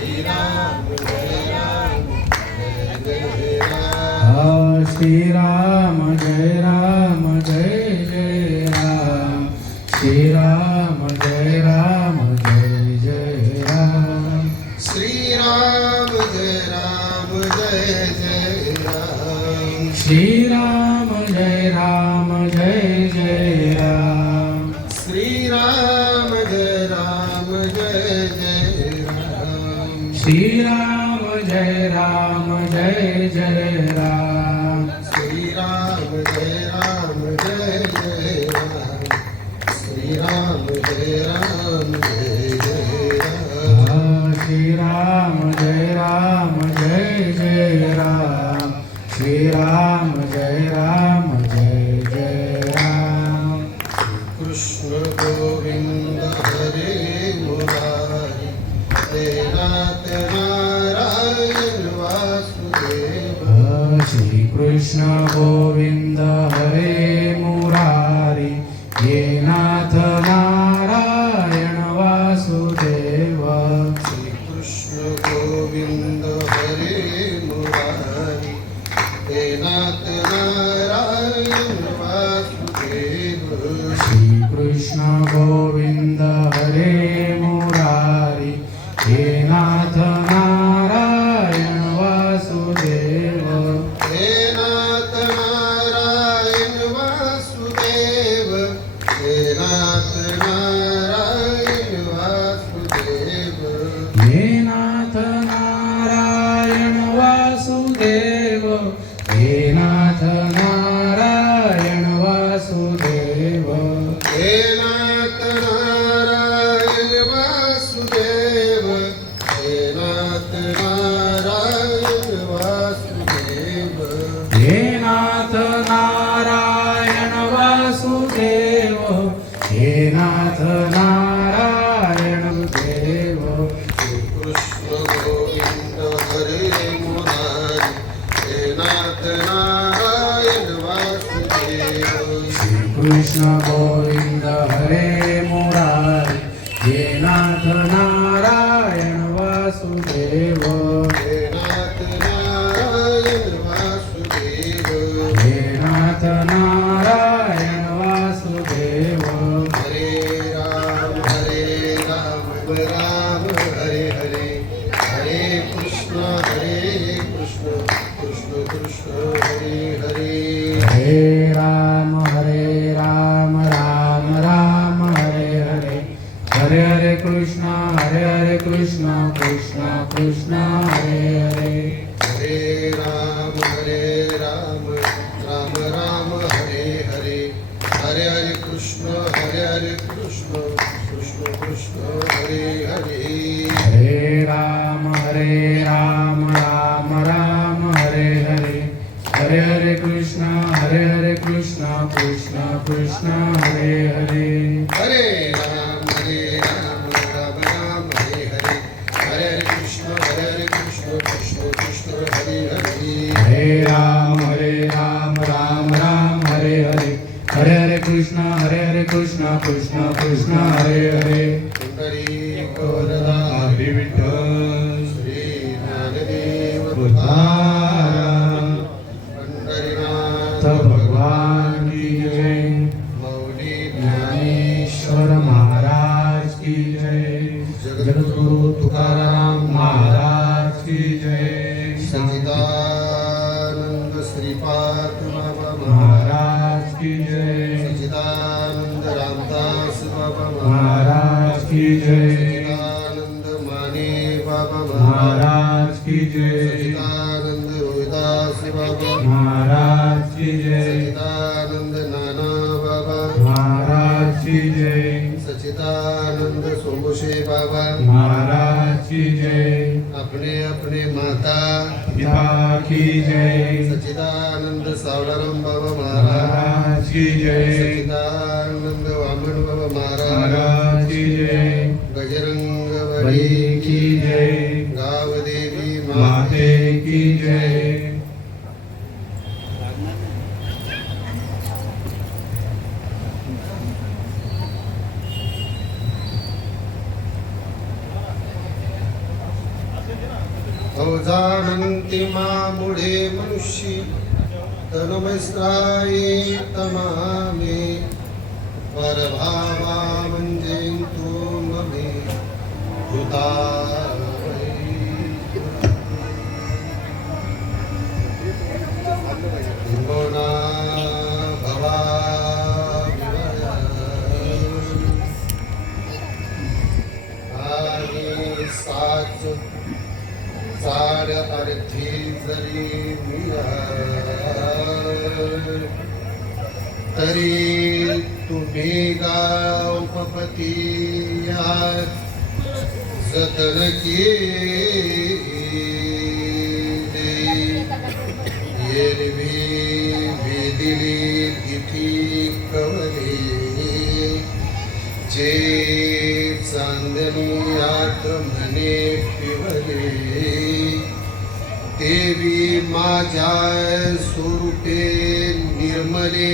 श्री राम जय राम जय जय राम श्री राम जय राम जय जय राम श्री राम जय राम जय जय राम श्री राम जय राम जय जय राम श्री राम जय राम जय जय राम श्री राम जय राम जय जय राम श्री राम जय राम जय जय राम श्री राम जय राम जय जय राम श्री राम जय राम जय जय राम श्री राम जय राम जय जय राम कृष्ण गोविंद हरे मुरारी हे नाथ नारायण वासुदेव श्री कृष्ण गोविंद हरे मुरारी हे नाथ नारायण वासुदेव श्री कृष्ण गोविंद हरे मुरारी हे नाथ नारायण वासुदेव श्री कृष्ण गोविंद हरे मुरारी हे नाथ नारायण वासुदेव हे नाथ नारायण वासुदेव हे नाथ नारायण वासुदेव हे नाथ नारायण वासुदेव हे नाथ नारायण वासुदेव हे नाथ नारायण वासुदेव हे नाथ नारायण वासुदेव हे नाथ नारायण वासुदेव हे नाथ नारायण देव कृष्ण गोविंद हरे मुरारी हे नाथ नारायण वासुदेव कृष्ण गोविंद हरे मुरारी हे नाथ नारायण वासुदेव हे नाथ नारायण वासुदेव हे नाथ नारायण वासुदेव हरे राम राम हरे हरे हरे कृष्ण कृष्ण कृष्ण कृष्ण हरे हरे हरे राम राम राम हरे हरे हरे हरे कृष्ण कृष्ण कृष्ण हरे हरे हरे राम राम राम हरे हरे हरे हरे कृष्ण कृष्ण कृष्ण कृष्ण हरे हरे हरे राम राम राम हरे हरे हरे हरे कृष्ण कृष्ण कृष्ण हरे हरे हरे राम राम राम हरे हरे हरे हरे कृष्ण कृष्ण कृष्ण कृष्ण हरे हरे हरे राम राम हरे हरे हरे हरे कृष्ण कृष्ण कृष्ण हरे हरे पुंडरीक वरदा हरी विठ्ठल श्री ज्ञानदेव तुकाराम पंढरीनाथ भगवान की जय मौली ज्ञानेश्वर महाराज की जय जगद्गुरु तुकाराम महाराज की जय सच्चिदानंद श्रीपाद बाबा महाराज की जय सच्चिदानंद रामदास बाबा महाराज की जय सच्चिदानंद माने बाबा महाराज की जय सच्चिदानंद रोहिदास बाबा महाराज की जय सच्चिदानंद नाना बाबा महाराज की जय सच्चिदानंद सोमोशे बाबा महाराज की जय अपने अपने माता पिता की जय सच्चिदानंद सावलाराम बाबा महाराज महाराज की जय सच्चिदानंद वामन बाबा महाराज महाराज की जय गजरंग बली बली की जय गावदेवी माते की जय अवजानन्ति मामुढे मनुष्ये तन्मस्त्राये तमामे परभावा मञ्जयन्तु ममे भूतावै लिम्बोना भवा साच चाड अर्थी जरी मिळा तरी तुम्ही गावपती जतन केले एरवी वेदिली तिथी कवले जे चांदणी आत म्हणे पिवले देवी माझ्या स्वरूपे निर्मले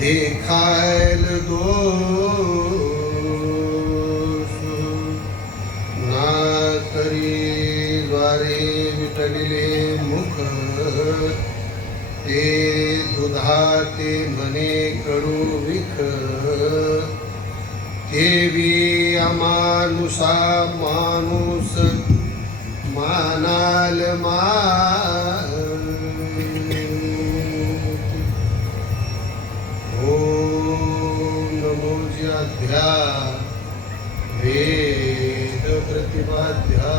देखायल दोष ना तरी द्वारे विटलेले मुख ते दुधाते म्हणे कडू विख देवी अमानुषा माणूस मानाल ओम नमो ज्याध्या वेद प्रतिपाद्या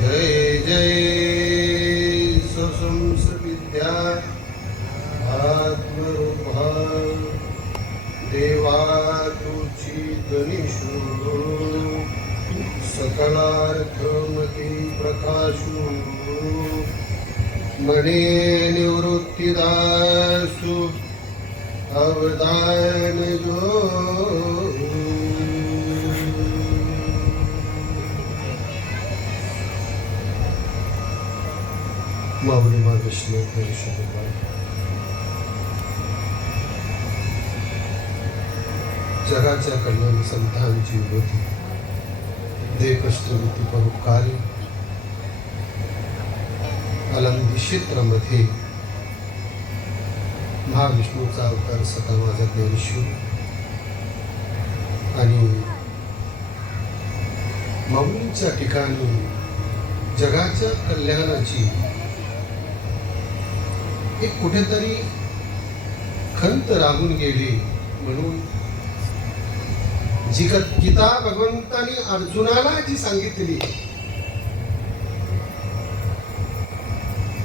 जय जय ससंस विद्या आत्मरूपा देवा तुझी गणेशो सकलार्थमती प्रकाशो मणे निवृत्तिदासु अवदान जो माऊली विष्णू परिषद जगाच्या कल्याण संतांची होती दे कष्टवृत्ती परोपकारी आनंदी क्षेत्रामध्ये महाविष्णूचा अवतार सखा माझा ज्ञानेश्वर आणि माऊलींच्या ठिकाणी जगाच्या कल्याणाची एक कुठेतरी खंत राहून गेली म्हणून जी गीता भगवंतानी अर्जुनाला जी सांगितली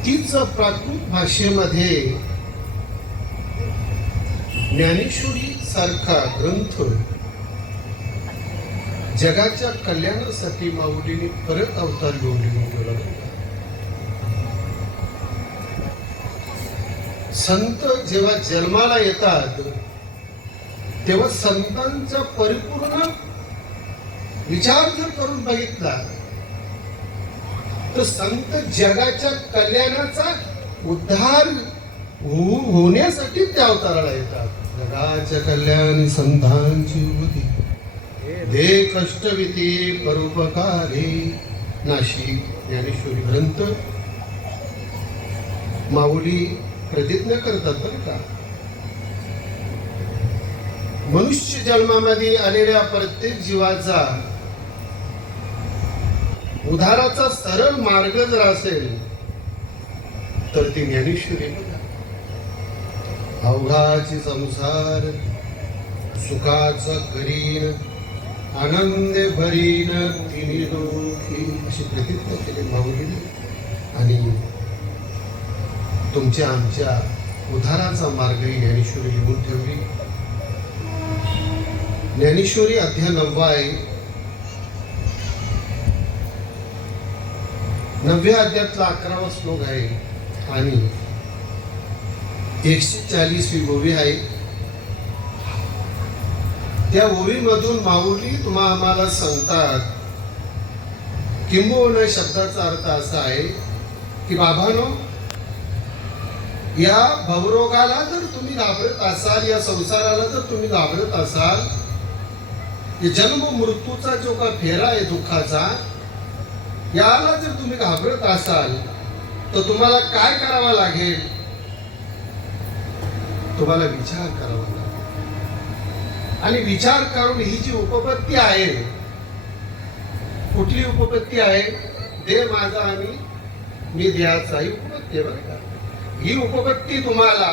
तीच प्राकृत भाषेमध्ये ज्ञानेश्वरी सारखा ग्रंथ जगाच्या कल्याणासाठी माऊलीने परत अवतार घेऊन ठेवला. संत जेव्हा जन्माला येतात तेव्हा संतांचा परिपूर्ण विचार जर करून बघितला तर संत जगाच्या कल्याणाचा उद्धार होण्यासाठी त्या अवताराला येतात. जगाच्या कल्याणी संतांची होती दे कष्टविती परोपकारी नाशिक ज्ञानेश्वरी ग्रंथ माऊली प्रतिज्ञा करतात बरं का. मनुष्य जन्मामध्ये आलेल्या प्रत्येक जीवाचा उद्धाराचा सरळ मार्ग जर असेल तर ती ज्ञानेश्वरी बघा. अवघाची संसार सुखाचा करीन आनंद भरीन तिन्ही लोकी अशी प्रतिज्ञा केली माऊलीने आणि तुमच्या आमच्या उद्धाराचा मार्गही ज्ञानेश्वरी लिहून ठेवली. ज्ञानेश्वरी अध्याय 9 आहे. 9व्या अध्यायातला 11वा श्लोक आहे आणि 140वी ओवी आहे. त्या ओवीमधून माऊली तुम्हा आम्हाला सांगतात किंबहुना शब्दाचा अर्थ असा आहे की बाबांनो या भवरोगाला जर तुम्ही घाबरत असाल या संसाराला जर तुम्ही घाबरत असाल जन्म मृत्यूचा जो का फेरा आहे दुःखाचा याला जर तुम्ही घाबरत असाल तर तुम्हाला काय करावं लागेल? तुम्हाला विचार करावा लागेल. आणि विचार करून ही जी उपपत्ती आहे, कुठली उपपत्ती आहे? देह माझा आणि मी देहाचा, ही उपपत्ती आहे बरं का. ही उपपत्ती तुम्हाला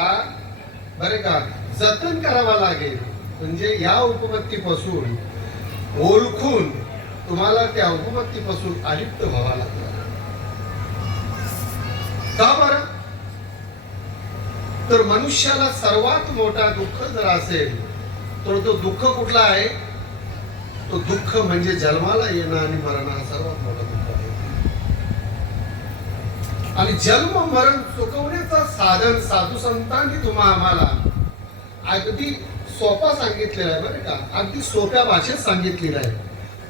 बरं का जतन करावा लागेल. म्हणजे या उपपत्तीपासून ओळखून तुम्हाला त्या उपपत्तीपासून अलिप्त व्हावा लागणार. का बरं? तर मनुष्याला सर्वात मोठा दुःख जर असेल तर तो दुःख कुठला आहे? तो दुःख म्हणजे जन्माला येणं आणि मरण, हा सर्वात मोठा दुःख आहे. आणि जन्म मरण चुकवण्याचं साधन साधू संतांनी आम्हाला अगदी सोपा सांगितलेला आहे बरं का. अगदी सोप्या भाषेत सांगितलेला आहे.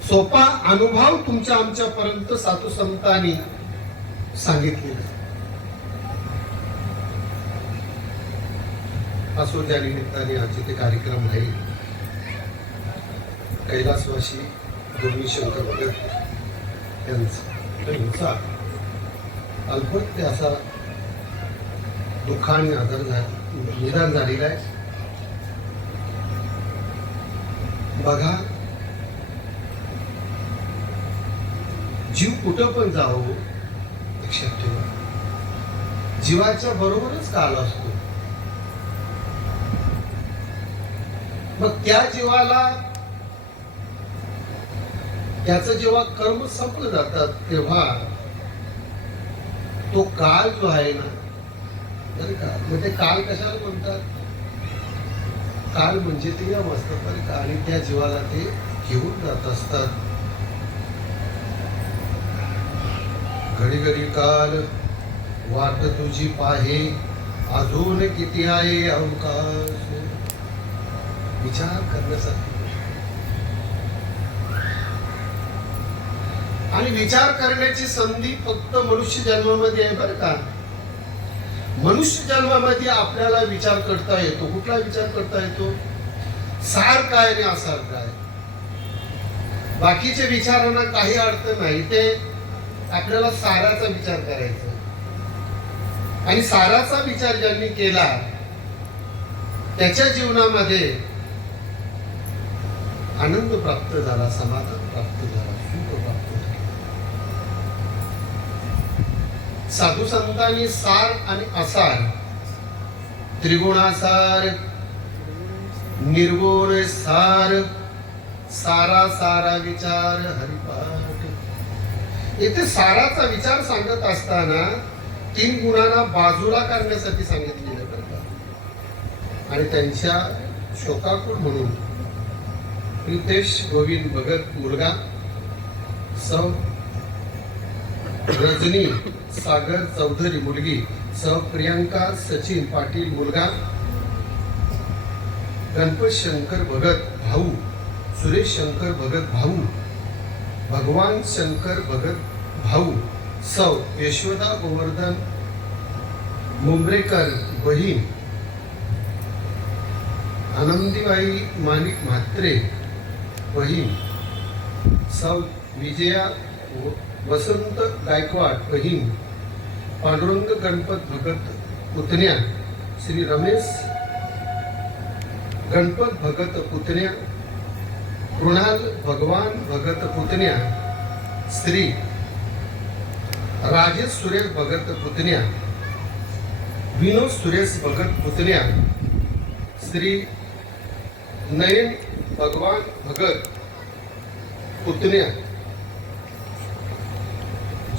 सोपा अनुभव तुमच्या आमच्यापर्यंत साधू संतांनी सांगितलेला आहे. असो त्या निमित्ताने आजचे ते कार्यक्रम राहील. कैलासवासी गोविंद शंकर भगत यांचा अल्पत्य असा दुःखाने निदान झालेला आहे. बघा, जीव कुठं पण जावो, लक्षात ठेवा, जीवाच्या बरोबरच काल असतो. मग त्या जीवाला त्याचं जेव्हा कर्म संपलं जातात तेव्हा तो काल जो आहे ना बरं का, मग ते काल कशाला म्हणतात? काल म्हणजे ते यम असतात बरं का. आणि त्या जीवाला ते घेऊन जात असतात. घडी घडी काल वाट तुझी पाहे, अजून किती आहे अवकाश. विचार करण्यासाठी आणि विचार करण्याची संधी फक्त मनुष्य जन्मामध्ये आहे बरं का. मनुष्य जन्मामध्ये आपल्याला विचार करता येतो. कुठला विचार करता येतो? सार काय आणि असार काय. बाकीचे विचारांना काही अर्थ नाही. ते आपल्याला साराचा विचार करायचा. आणि साराचा विचार ज्यांनी केला त्याच्या जीवनामध्ये आनंद प्राप्त झाला, समाधान प्राप्त झाला, सुख प्राप्त झाला. साधू संतांनी सार आणि असार, त्रिगुणासार, निर्गुण सार, सारा सारा विचार हरिपाठ. येथे साराचा विचार सांगत असताना 3 गुणांना बाजूला करण्यासाठी सांगितलेलं बरं. आणि त्यांच्या शोकाकुल म्हणून प्रितेश गोविंद भगत मुलगा, सौ रजनी सागर चौधरी मुलगी, सौ प्रियंका सचिन पाटील मुलगा, गणपत शंकर भगत भाऊ, सुरेश शंकर भगत भाऊ, भगवान शंकर भगत भाऊ, सौ यशोदा गोवर्धन मुंबरेकर बहीण, आनंदीबाई माणिक म्हात्रे बहीण, सौ विजया वसंत गायकवाड बहीण, पांडुरंग गणपत भगत पुतण्या, श्री रमेश गणपत भगत पुतण्या, कृणाल भगवान भगत पुतण्या, श्री राजेश सुरेश भगत पुतण्या, विनोद सुरेश भगत पुतण्या, श्री नयन भगवान भगत पुतण्या,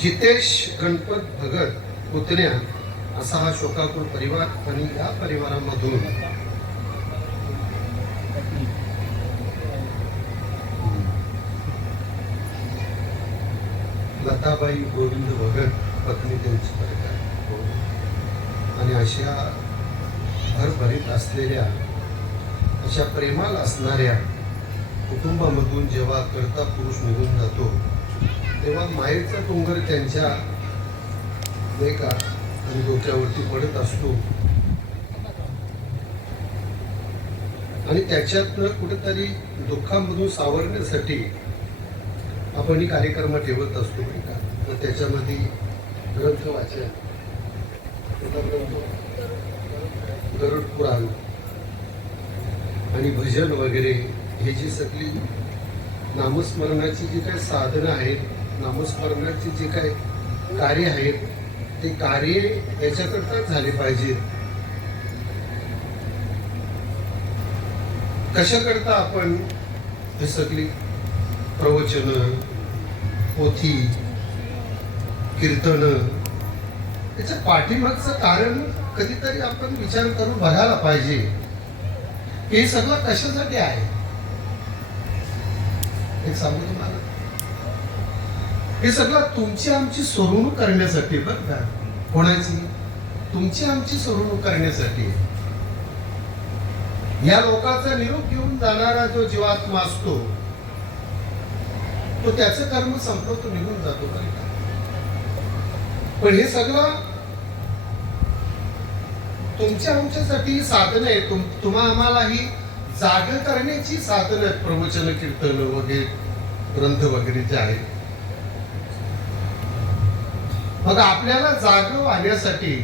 जितेश गणपत भगत पुतण्या. असा हा शोकाकुल परिवार. आणि या परिवारामधून लताबाई गोविंद भगत पत्नी त्यांची परिवार. आणि अशा भरभरीत असलेल्या, अशा प्रेमाला असणाऱ्या कुटुंबामधून जेव्हा करता पुरुष निघून जातो तेव्हा मायेचा डोंगर त्यांच्या नाही का आणि डोक्यावरती पडत असतो. आणि त्याच्यातनं कुठेतरी दुःखामधून सावरण्यासाठी आपण ही कार्यक्रम ठेवत असतो नाही का. तर त्याच्यामध्ये ग्रंथ वाचन, कुठला ग्रंथ? गरुड पुराण आणि भजन वगैरे हे जी सगळी नामस्मरणाची जी काही साधनं आहेत, नामस्मरणाची जी काही कार्य आहेत, ते कार्य याच्याकरता झाले पाहिजेत. कशाकरता आपण हे सगळी प्रवचन, पोथी, कीर्तन, त्याच्या पाठीमागचं कारण कधीतरी आपण विचार करून बघायला पाहिजे. हे सगळं कशासाठी आहे? एक सांगू तुम्हाला, हे सगळं तुमची आमची सोडवणूक करण्यासाठी. बरं का? कोणाची? तुमची आमची सोडवणूक करण्यासाठी. या लोकांचा निरोप घेऊन जाणारा जो जीवात्मा असतो, तो त्याचं कर्म संपलं, तो निघून जातो. बरं का? पण हे सगळं तुमच्या आमच्यासाठी साधन आहे. तुम्हा आम्हाला ही जाग करण्याची साधन आहेत. प्रवचन, कीर्तन वगैरे, ग्रंथ वगैरे जे आहेत. मग आपल्याला जाग वाढण्यासाठी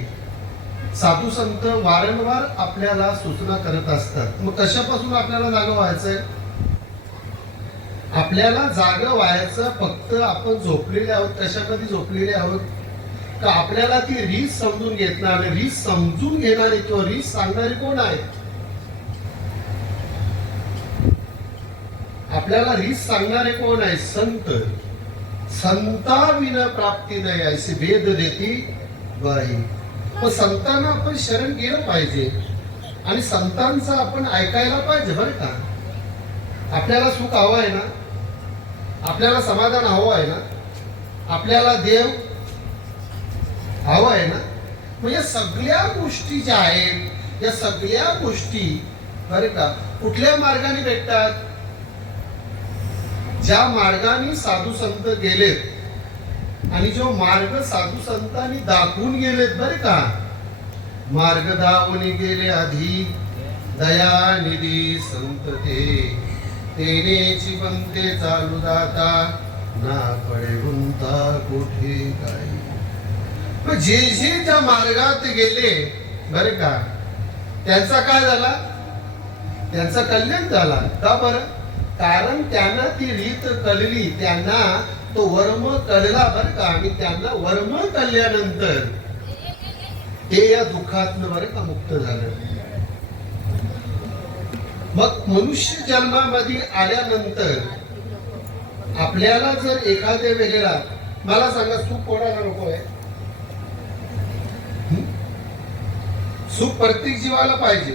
साधू संत वारंवार आपल्याला सूचना करत असतात. मग कशापासून आपल्याला जाग व्हायचंय? आपल्याला जाग व्हायचं फक्त आपण झोपलेले आहोत. कशामध्ये झोपलेले आहोत? का आपल्याला ती रीस समजून घेत नाही. आणि रीस समजून घेणारे किंवा रीस सांगणारे कोण आहेत? आपल्याला रीस सांगणारे कोण आहे? संत. संता विना प्राप्ती नाही असे वेद देती बाई. मग संतांना आपण शरण गेलं पाहिजे आणि संतांचं आपण ऐकायला पाहिजे. बरं का? आपल्याला सुख हवं आहे ना, आपल्याला समाधान हवं आहे ना, आपल्याला देव हवं आहे ना, मग या सगळ्या गोष्टी ज्या आहेत, या सगळ्या गोष्टी बरं का कुठल्या मार्गाने भेटतात? ज्या मार्गाने साधू संत गेलेत आणि जो मार्ग साधू संतांनी दाखवून गेलेत. बरं का? मार्ग दावून गेले आधी दयानिधी संत तेनेची बनते चालू जाता ना पडे गुंता कुठे काही. मग जे जे त्या मार्गात गेले बरं का, त्यांचा काय झाला? त्यांचा कल्याण झाला. का बरं? कारण त्यांना ती रीत कळली, त्यांना तो वर्म कळला. बरं का? आणि त्यांना वर्म कळल्यानंतर ते या दुःखातनं बरं का मुक्त झालं. मग मनुष्य जन्मामध्ये आल्यानंतर आपल्याला जर एखाद्या वेळेला, मला सांगा, सुख कोणाला नको आहे? सुख प्रत्येक जीवाला पाहिजे.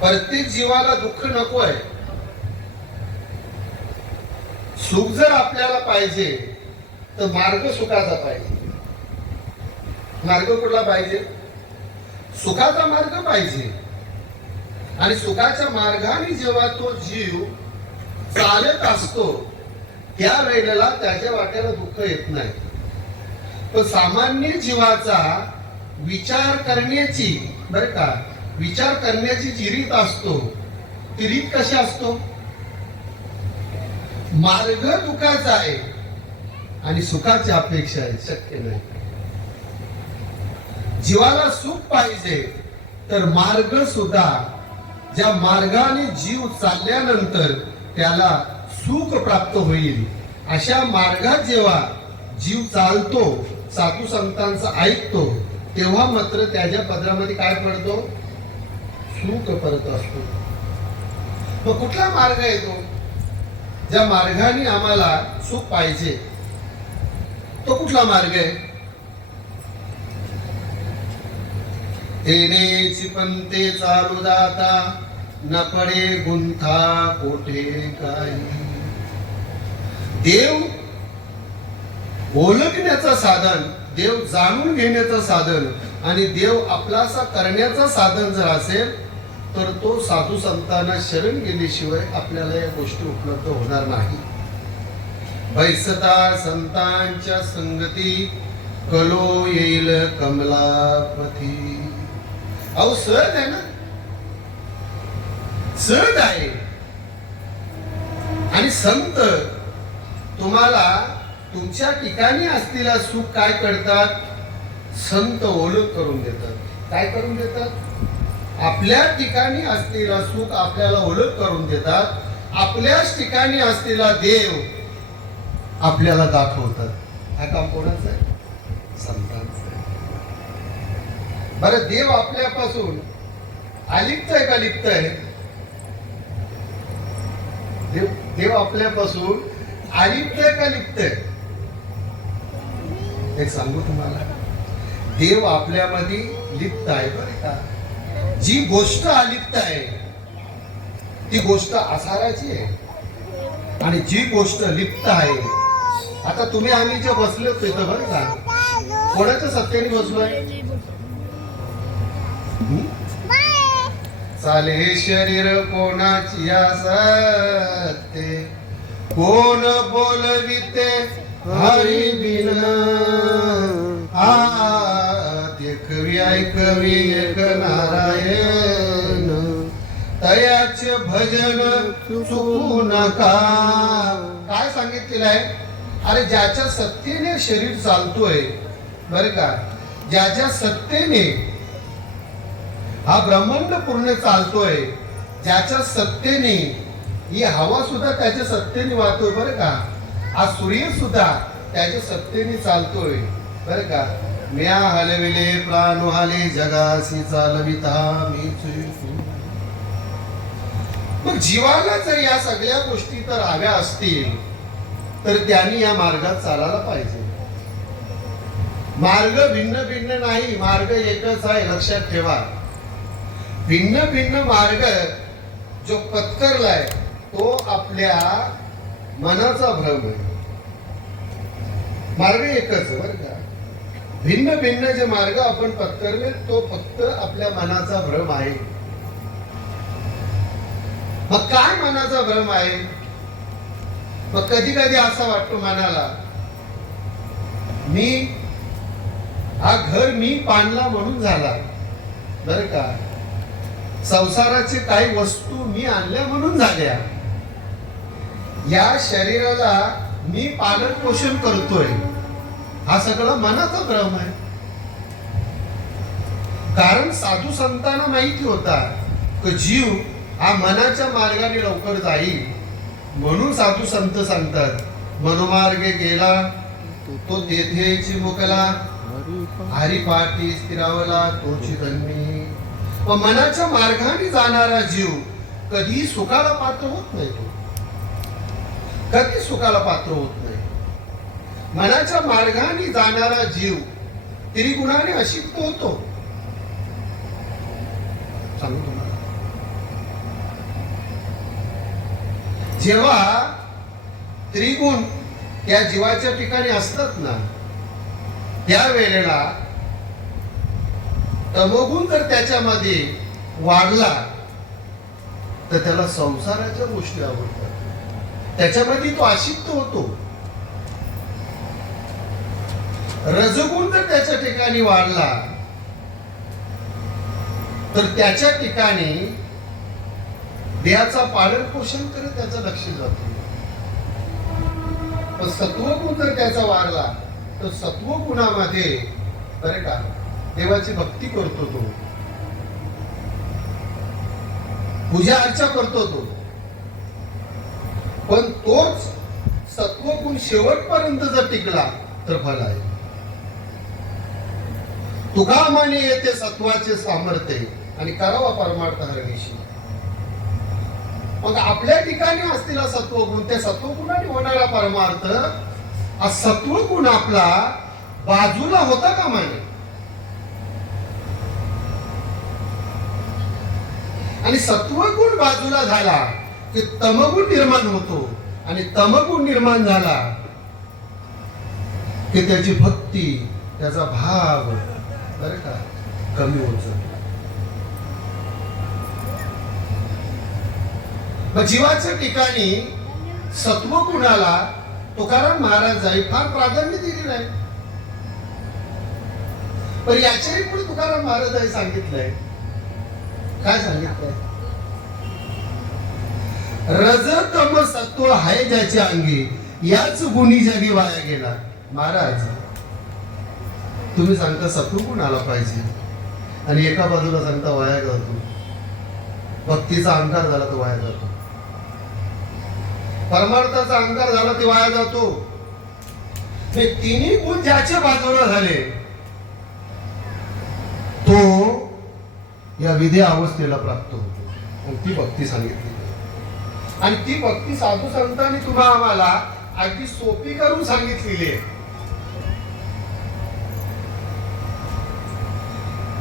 प्रत्येक जीवाला दुःख नको आहे. सुख जर आपल्याला पाहिजे तर मार्ग सुखाचा पाहिजे. मार्ग कुठला पाहिजे? सुखाचा मार्ग पाहिजे. आणि सुखाच्या मार्गाने जेव्हा तो जीव चालत असतो त्या वेळेला त्याच्या वाट्याला दुःख येत नाही. पण सामान्य जीवाचा विचार करण्याची बरं का, विचार करण्याची जी रीत असतो, ती रीत कशी असतो? मार्ग दुःखाचा आहे आणि सुखाची अपेक्षा आहे, शक्य नाही. जीवाला सुख पाहिजे तर मार्ग सुद्धा, ज्या मार्गाने जीव चालल्यानंतर त्याला सुख प्राप्त होईल, अशा मार्गात जेव्हा जीव चालतो, साधू संतांचं ऐकतो, तेव्हा मात्र त्याच्या पदरामध्ये काय पडतो? सुख परत असतो. मग कुठला मार्ग आहे तो? ज्या मार्गाने आम्हाला सुख पाहिजे तो कुठला मार्ग आहे? तेनेची पंते चालू जाता न पडे गुंथा कोठे काही. देव ओळखण्याचं साधन, देव जाणून घेण्याचं साधन आणि देव आपलासा करण्याचं साधन जर असेल तर तो साधू संतांना शरण गेल्याशिवाय आपल्याला या गोष्टी उपलब्ध होणार नाही. बैसता संतांच्या संगती कलो येईल कमलापती. अहो सहज आहे ना, सहज आहे. आणि संत तुम्हाला तुमच्या ठिकाणी असलेला सुख काय करतात? संत ओळख करून देतात. काय करून देतात? आपल्या ठिकाणी असलेला सुख आपल्याला ओळख करून देतात. आपल्याच ठिकाणी असलेला देव आपल्याला दाखवतात. हा काम कोणाचं आहे? संतांचं आहे. बरं, देव आपल्यापासून अलिप्त आहे का लिप्त आहे? देव आपल्यापासून अलिप्त आहे का लिप्त आहे? एक सांगू तुम्हाला, देव आपल्यामध्ये लिप्त आहे. बरं का, जी गोष्ट अलिप्त आहे ती गोष्ट आसाराची आहे आणि जी गोष्ट लिप्त आहे, आता तुम्ही आम्ही जे बसलो तिथं, बरं का, कोणाच्या सत्तेने बसलोय? चाले शरीर कोणाची सत्ते, कोण बोलविते हरी बिन, देखवी ऐकवी एक नारायण, तयाचे भजन चुकू नका. काय सांगितलेलं आहे? अरे, ज्याच्या सत्तेने शरीर चालतोय, बरं का, ज्याच्या सत्तेने हा ब्रह्मांड पूर्ण चालतोय, ज्याच्या सत्तेने ही हवा सुद्धा त्याच्या सत्तेने वाहतोय, बरं का, हा सूर्य सुद्धा त्याच्या सत्तेने चालतोय, बरं का. म्या हलविले प्राण हाले जगासी चालविता मीच. मग जीवाला जर या सगळ्या गोष्टी तर हव्या असतील तर त्यांनी या मार्गात चालायला पाहिजे. मार्ग भिन्न भिन्न नाही, मार्ग एकच आहे, लक्षात ठेवा. भिन्न भिन्न मार्ग जो पत्करलाय तो आपल्या मनाचा भ्रम आहे. मार्ग एकच, बरं का. भिन्न भिन्न जे मार्ग आपण पत्करले तो फक्त आपल्या मनाचा भ्रम आहे. मग काय मनाचा भ्रम आहे? मग कधी कधी असा वाटतो मनाला, मी हा घर मी पाडला म्हणून झाला, बरं का, संसाराचे काही वस्तू मी आणल्या म्हणून झाल्या, या शरीराला मी पालन पोषण करतोय, हा सगळा मनाचा भ्रम आहे. कारण साधू संतांना माहिती होता की जीव हा मनाच्या मार्गाने लवकर जाईल, म्हणून साधू संत सांगतात, मनोमार्गे गेला तो तेथे चिमुकला, हरिपाठी स्थिरावला तोची धन्मी. व मनाच्या मार्गाने जाणारा जीव कधी सुखाला पात्र होत नाही. तो कधी सुखाला पात्र होत नाही. मनाच्या मार्गाने जाणारा जीव त्रिगुणाने अशिक्त होतो. सांगू तुम्हाला, जेव्हा त्रिगुण या जीवाच्या ठिकाणी असतात ना, त्या वेळेला तमोगुण जर त्याच्यामध्ये वाढला तर त्याला संसाराच्या गोष्टी आवडतात, त्याच्यामध्ये तो आशिक्त होतो. रजगुण जर त्याच्या ठिकाणी वाढला तर त्याच्या ठिकाणी देहाचा पालन पोषण करत त्याचं लक्ष जातो. पण सत्वगुण जर त्याचा वाढला तर सत्वगुणामध्ये, बरं का, देवाची भक्ती करतो, तो पूजा अर्चा करतो तो. पण तोच सत्वगुण शेवटपर्यंत जर टिकला तर फल आहे. तुका माने येते सत्वाचे सामर्थ्य आणि करावा परमार्थ हरणीशी. मग आपल्या ठिकाणी असलेला सत्वगुण, त्या सत्वगुणाने होणारा परमार्थ, हा सत्वगुण आपला बाजूला होता का माने. आणि सत्वगुण बाजूला झाला की तमगुण निर्माण होतो, आणि तमगुण निर्माण झाला की त्याची भक्ती, त्याचा भाव, बरं का, कमी होत जातो. मग जीवाच्या ठिकाणी सत्वगुणाला तुकाराम महाराजांनी फार प्राधान्य दिलेलं आहे. पण याच्याही पुढे तुकाराम महाराजांनी सांगितलंय, काय सांगितलंय? रज तम सत्व आहे ज्याच्या अंगी, याच गुणी जगी वाया गेला. महाराज तुम्ही सांगता सत्वगुण आला पाहिजे आणि एका बाजूला सांगता वाया जातो. भक्तीचा अहंकार झाला तो वाया जातो, परमार्थाचा अहंकार झाला ते वाया जातो. हे तिन्ही गुण ज्याच्या बाजूला झाले तो या विद्या अवस्थेला प्राप्त होतो. मग ती भक्ती सांगितली आणि ती भक्ती साधू संतांनी तुम्हा आम्हाला अगदी सोपी करून सांगितलेली आहे.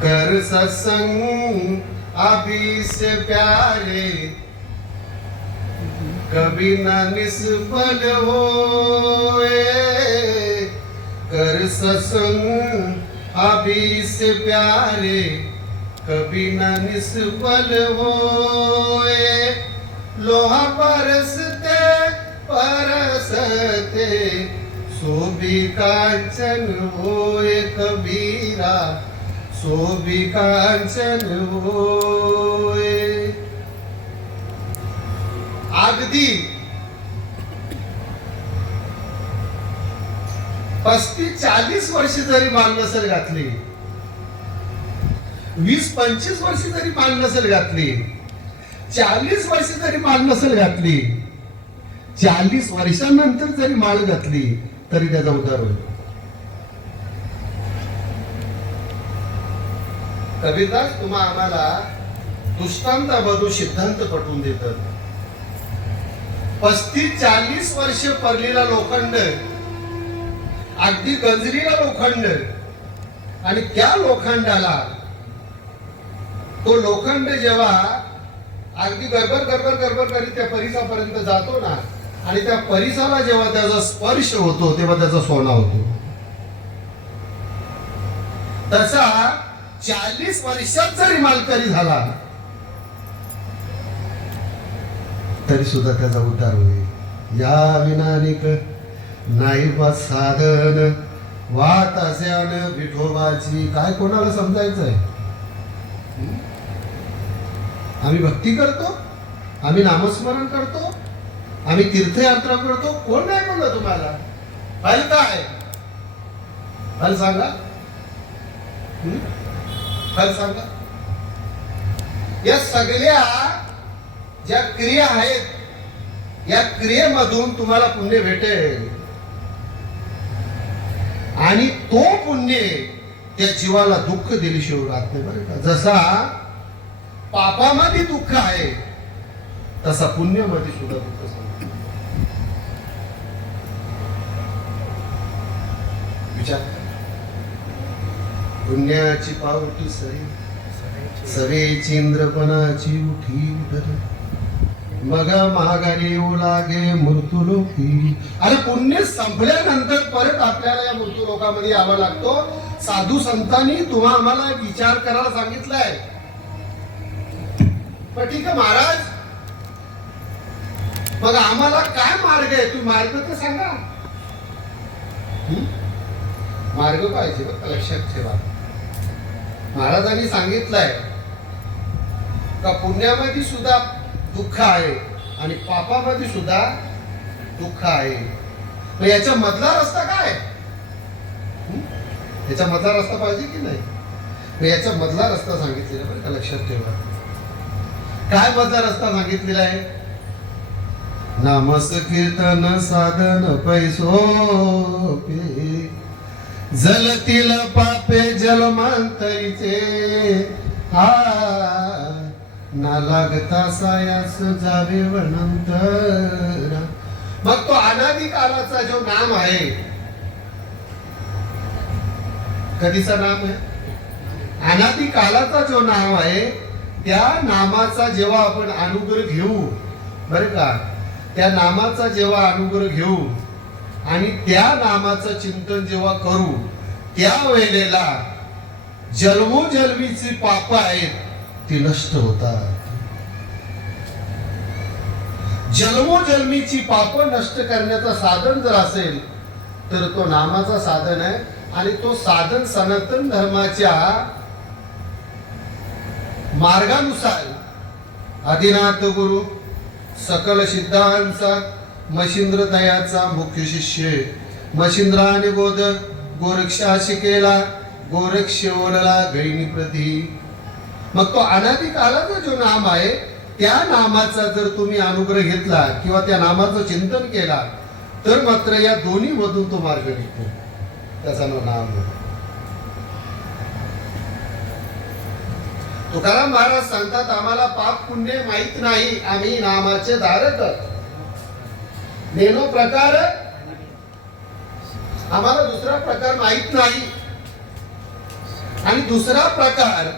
कर सत्संग अभी से प्यारे कभी न निष्फल होए. कर सत्संग अभी से प्यारे कभी न निष्फल होए. लोहा परसते परसते सोभी कांचन होए. कबीरा सोभी कांचन होए. अगदी 35-40 वर्ष जरी मान नसेल घातली, 20-25 वर्ष जरी मान नसेल घातली, 40 वर्ष जरी मान नसेल घातली, 40 वर्षांनंतर जरी माळ घातली तरी त्याचा उद्धार होईल. कबीरदास तुम्हा आम्हाला दृष्टांतामधून सिद्धांत पटवून देतात. 35-40 वर्ष परलीला लोखंड, अगदी गंजरीला लोखंड, आणि त्या लोखंडाला तो लोखंड जेव्हा अगदी गरबर करीत त्या परिसापर्यंत जातो ना, आणि त्या परिसाला जेव्हा त्याचा स्पर्श होतो तेव्हा त्याचा सोना होतो. तसा 40 वर्षात जरी मालकरी झाला तरी सुद्धा त्याचा उद्धार होईल. या विनानिक नाही बा साधन वात असेन विठोबाची. काय कोणाला समजायचंय? आम्ही भक्ती करतो, आम्ही नामस्मरण करतो, आम्ही तीर्थयात्रा करतो. कोण नाही म्हणलं तुम्हाला? फल काय? फल सांगा, फल सांगा. या सगळ्या ज्या क्रिया आहेत या क्रियेमधून तुम्हाला पुण्य भेटेल आणि तो पुण्य त्या जीवाला दुःख दिल्याशिवाय राहत नाही. बरं का? जसा पापामध्ये दुःख आहे तसा पुण्यामध्ये सुद्धा दुःख सांगतो. विचार, पुण्याची पावटी सरी सरेची इंद्रपणाची उठी उठत मग महागारी येऊ लागे मृत्यूलोकी. अरे पुण्य संपल्यानंतर परत आपल्याला या मृत्यूलोकामध्ये यावं लागतो. साधू संतांनी तुम्हा आम्हाला विचार करायला सांगितलाय. पण ठीक आहे महाराज, मग आम्हाला काय मार्ग आहे? तुम्ही मार्ग तर सांगा. मार्ग पाहिजे बरं, लक्षात ठेवा. महाराजांनी सांगितलंय का पुण्यामध्ये सुद्धा दुःख आहे आणि पापामध्ये सुद्धा दुःख आहे. मग याच्या मधला रस्ता काय? याचा मधला रस्ता पाहिजे की नाही? मग याचा मधला रस्ता सांगितलेला बरं का, लक्षात ठेवा. काय मधला रस्ता सांगितलेला आहे? नामस कीर्तन साधन पैसोपे जलतील पापे जलमांतरीचे हा ना लागता सायास जावे वनंतरा. मग तो अनादी कालाचा जो नाम आहे, कधीचा नाम आहे? अनादी कालाचा जो नाम आहे त्या नामाचा जेव्हा आपण अनुग्रह घेऊ, बरं का, त्या नामाचा जेव्हा अनुग्रह घेऊ आणि त्या नामाचं चिंतन जेव्हा करू, त्या वेळेला जन्मोजन्मीची पाप आहेत ती नष्ट होतात. जन्मोजन्मीची पाप नष्ट करण्याचं साधन जर असेल तर तो नामाचा साधन आहे. आणि तो साधन सनातन धर्माच्या मार्गानुसार आदिनाथ गुरु सकल सिद्धांचा मशिंद्र दयाचा मुख्य शिष्य मशिंद्राने बोध गोरक्षा शिकेला गोरक्ष ओळला गैनी प्रती. मग तो अनादी कालाचा जो नाम आहे त्या नामाचा जर तुम्ही अनुग्रह घेतला किंवा त्या नामाचं चिंतन केला तर मात्र या दोन्ही मधून तो मार्ग निघतो. त्याचा नाम तुकाराम महाराज सांगतात आम्हाला पाप पुण्य माहित नाही आम्ही नामाचे धारक. नेनो प्रकार आम्हाला दुसरा प्रकार माहित नाही. आणि दुसरा प्रकार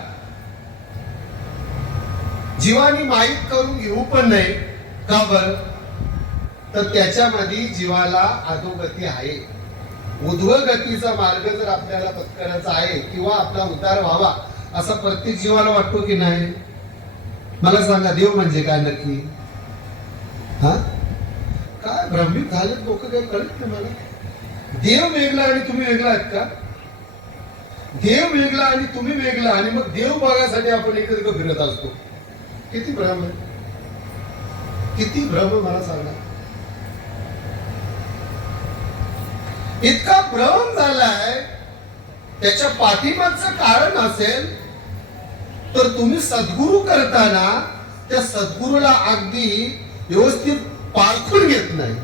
जीवानी माहित करून घेऊ पण नाही. का बर तर त्याच्यामध्ये जीवाला अधोगती आहे. उध्व गतीचा मार्ग जर आपल्याला पत्करायचा आहे किंवा आपला उद्धार व्हावा असा प्रत्येक जीवाला वाटतो की नाही. मला सांगा देव म्हणजे काय नक्की. हा काय भ्रमित झाले लोक काही कळत नाही मला. देव वेगळा आणि तुम्ही वेगळा आहेत का. देव वेगळा आणि तुम्ही वेगळा आणि मग देव बघायसाठी आपण एकत्र फिरत असतो. किती भ्रम आहे. किती भ्रम मला सांगा. इतका भ्रम झालाय त्याच्या पाठीमागचं कारण असेल तर तुम्ही सद्गुरु करताना त्या सद्गुरूला अगदी व्यवस्थित पारखून घेत नाही.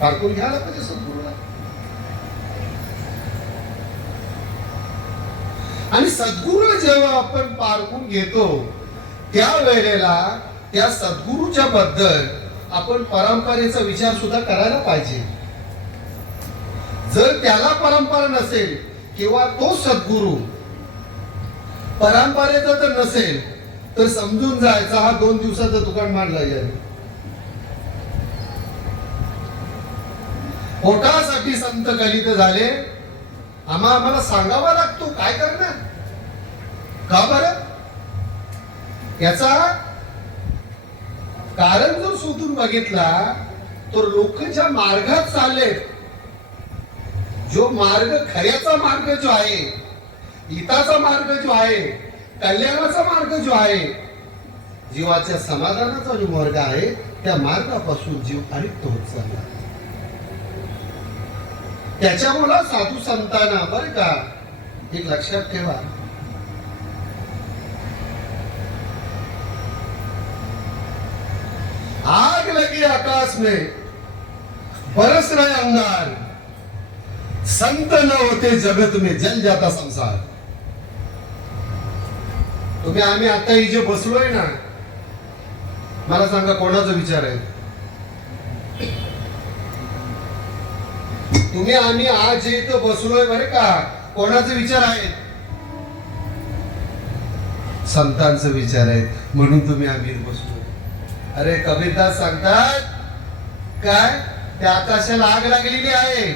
पारखून घ्यायला पाहिजे सद्गुरूला. आणि सद्गुरूला जेव्हा आपण पारखून घेतो त्या वेळेला त्या सद्गुरूच्या बद्दल आपण परंपरेचा विचार सुद्धा करायला पाहिजे. जर त्याला परंपरा नसेल किंवा तो सद्गुरू परंपरेचा जर नसेल तर समजून जायचा हा 2 दिवसाचं दुकान मांडला याने. पोटासाठी संत कलित झाले. आम्हाला सांगावा लागतो काय करणार. का बरं याचा कारण जर शोधून बघितला तर लोक ज्या मार्गात चालले जो मार्ग खऱ्याचा मार्ग जो आहे हिताचा मार्ग जो आहे कल्याणाचा मार्ग जो आहे जीवाच्या समाधानाचा जो मार्ग आहे त्या मार्गापासून जीव अलिप्त होत चालला. त्याच्यामुळे साधू संतांना बरं का एक लक्षात ठेवा. आग लगी आकाश में बरस रहे अंगार संत न होते जगत में जल जाता संसार. तुम्ही आम्ही आता इथे बसलोय ना मला सांगा कोणाचा विचार आहे. तुम्ही आम्ही आज इथं बसलोय बरे का कोणाचे विचार आहेत. संतांचे विचार आहेत म्हणून तुम्ही आम्ही बसलोय. अरे कबीरदास सांगतात काय त्या आकाशाला आग लागलेली आहे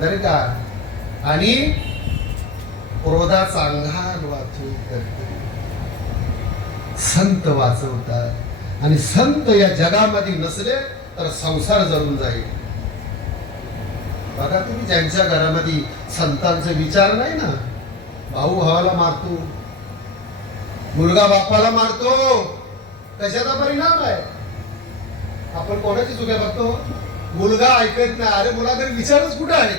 बरे का आणि क्रोधाचा अंगार वाचून संत वाचवतात. आणि संत या जगामध्ये नसले तर संसार जळून जाईल. बघा तुम्ही ज्यांच्या घरामध्ये संतांचा विचार नाही ना भाऊ भावाला मारतो मुलगा बापाला मारतो कशाचा परिणाम आहे. आपण कोणाची चुक्या बघतो. मुलगा ऐकत नाही. अरे मुलाकडे विचारच कुठे आहे.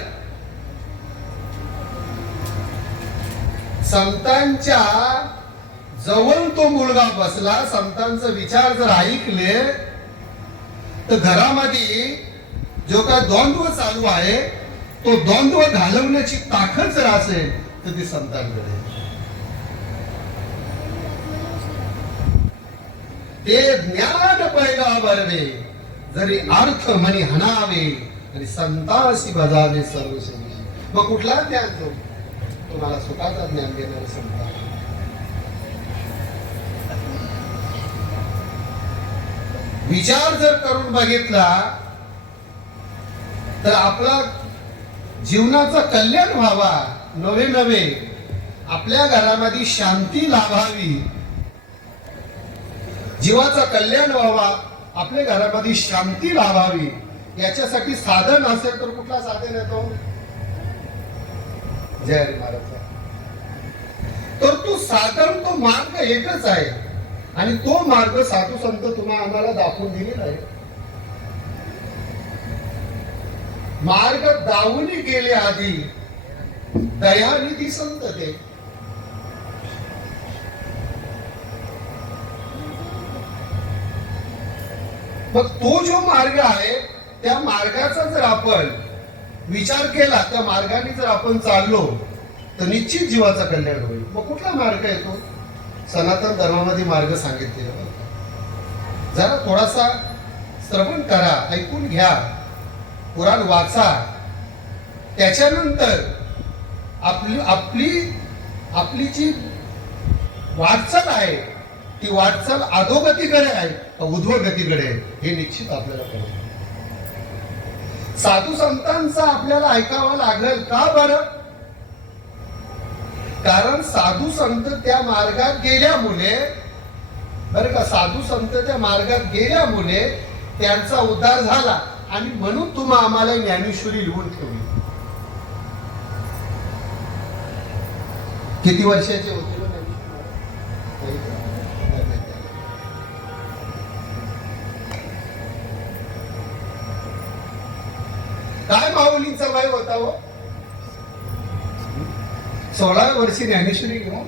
संतांच्या जवळ तो मुलगा बसला संतांचा विचार जर ऐकले तर घरामध्ये जो काय द्वंद्व चालू आहे तो द्वंद्व घालवण्याची ताकद जर असेल तर ती संतांकडे. ते ज्ञान पैगा बरवे जरी अर्थ म्हणी हणावे आणि संतासी बजावे सर्व सेवी. मग कुठला ज्ञान तो तुम्हाला सुखाचा ज्ञान देणारे संत. विचार जर करून बघितला तर आपला जीवनाचं कल्याण व्हावा. नवे नवे आपल्या घरामध्ये शांती लाभावी. जीवाचं कल्याण व्हावा आपल्या घरामध्ये शांती लाभावी याच्यासाठी साधन असेल तर कुठला साधन येतो. जय हरी महाराज. तर तो साधन तो मार्ग एकच आहे आणि तो मार्ग साधू संत तुम्हाला आम्हाला दाखवून दिलेला आहे. मार्ग दावून गेले आधी दयानिधी संत ते. मग तो जो मार्ग आहे त्या मार्गाचा जर आपण विचार केला, त्या मार्गाने जर आपण चाललो तर निश्चित जीवाचा कल्याण होईल. मग कुठला मार्ग आहे तो? सनातन धर्मामध्ये मार्ग सांगितलेला. जरा थोडासा श्रवण करा, ऐकून घ्या, पुराण वाचा. त्याच्यानंतर आपली आपली आपली जी वाटचाल आहे ती वाटचाल अधोगतीकडे आहे का उध्वगतीकडे आहे हे निश्चित आपल्याला कळेल. साधू संतांचा आपल्याला ऐकावं लागेल का बरं? कारण साधू संत त्या मार्गात गेल्यामुळे, बरं का, साधू संत त्या मार्गात गेल्यामुळे त्यांचा उद्धार झाला आणि म्हणून तुम्हा आम्हाला ज्ञानेश्वरी लिहून ठेवली. किती वर्षाचे होते? काय माऊलींचा वय होता हो? 16 वर्षी ज्ञानेश्वरी घेऊन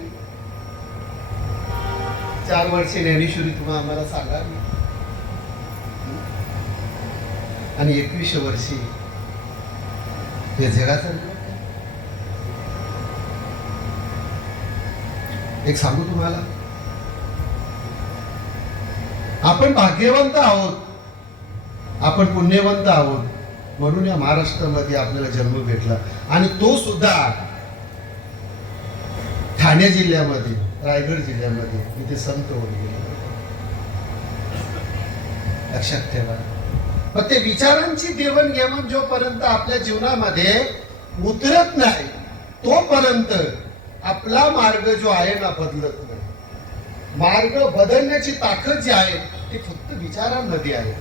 4 वर्षी ज्ञानेश्वरी तुम्हाला आम्हाला सांगा आणि 21 वर्षी हे जगाचं. एक सांगू तुम्हाला, आपण भाग्यवंत आहोत, आपण पुण्यवंत आहोत म्हणून या महाराष्ट्रामध्ये आपल्याला जन्म भेटला. आणि तो सुद्धा ठाणे जिल्ह्यामध्ये, रायगड जिल्ह्यामध्ये, इथे संत होऊन गेले. लक्षात ठेवा. मग ते विचारांची देवाणघेवाण जोपर्यंत आपल्या जीवनामध्ये उतरत नाही तोपर्यंत आपला मार्ग जो आहे ना बदलत नाही. मार्ग बदलण्याची ताकद जी आहे ती फक्त विचारांमध्ये आहे.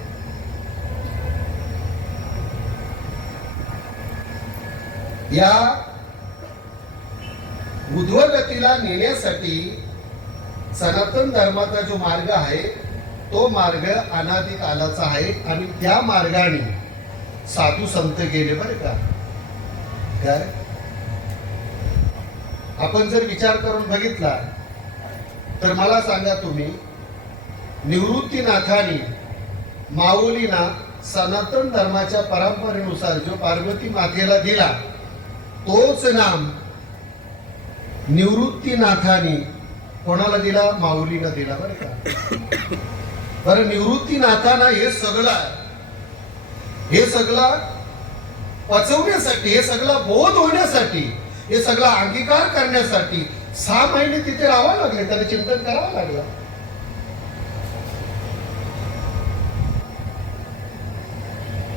या उध्वगतीला नेण्यासाठी सनातन धर्माचा जो मार्ग आहे तो मार्ग अनादी कालाचा आहे आणि त्या मार्गाने साधू संत गेले. बरं का, काय आपण जर विचार करून बघितला तर मला सांगा तुम्ही, निवृत्तीनाथांनी माऊलींना सनातन धर्माच्या परंपरेनुसार जो पार्वती मातेला दिला तोच नाम निवृत्तीनाथांनी कोणाला दिला? माऊलींना दिला. बरं का, बरं, निवृत्तीनाथांना हे सगळं पचवण्यासाठी, हे सगळं बोध होण्यासाठी, हे सगळं अंगीकार करण्यासाठी 6 महिने तिथे राहावं लागले, त्याला चिंतन करावं लागलं.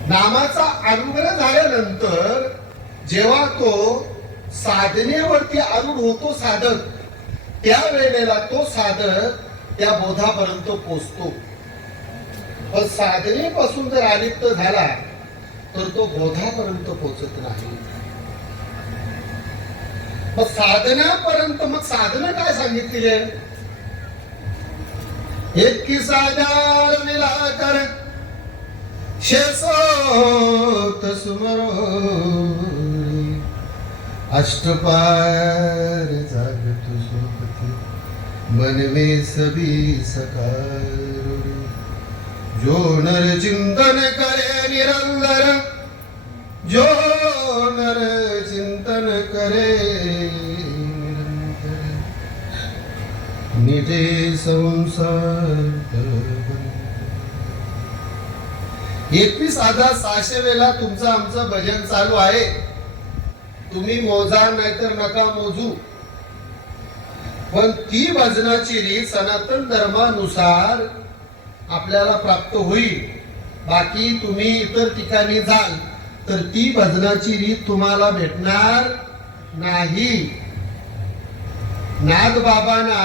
नामाचा अनुग्रह झाल्यानंतर जेव्हा तो साधनेवरती आरूढ होतो साधक, त्या वेळेला तो साधक त्या बोधापर्यंत पोचतो. पण साधनेपासून जर अलिप्त झाला तर तो बोधापर्यंत पोचत नाही. मग साधनापर्यंत, मग साधना काय सांगितलेली आहे? एक की साधार निराकर शेसोत सुमरो अष्टपार जागत सोपती मनवे सभी सकार. जो नर चिंतन करे निरंतर, जो नर चिंतन करे निरंतर, निजे संसार 21,600 वेळा तुमचं आमचं भजन चालू आहे. तुम्ही मोजा नाहीतर नका मोजू, पण ती भजनाची रीत सनातन धर्मानुसार आपल्याला प्राप्त होईल. बाकी तुम्ही इतर ठिकाणी जाल तर ती भजनाची रीत तुम्हाला भेटणार नाही. नागबाबांना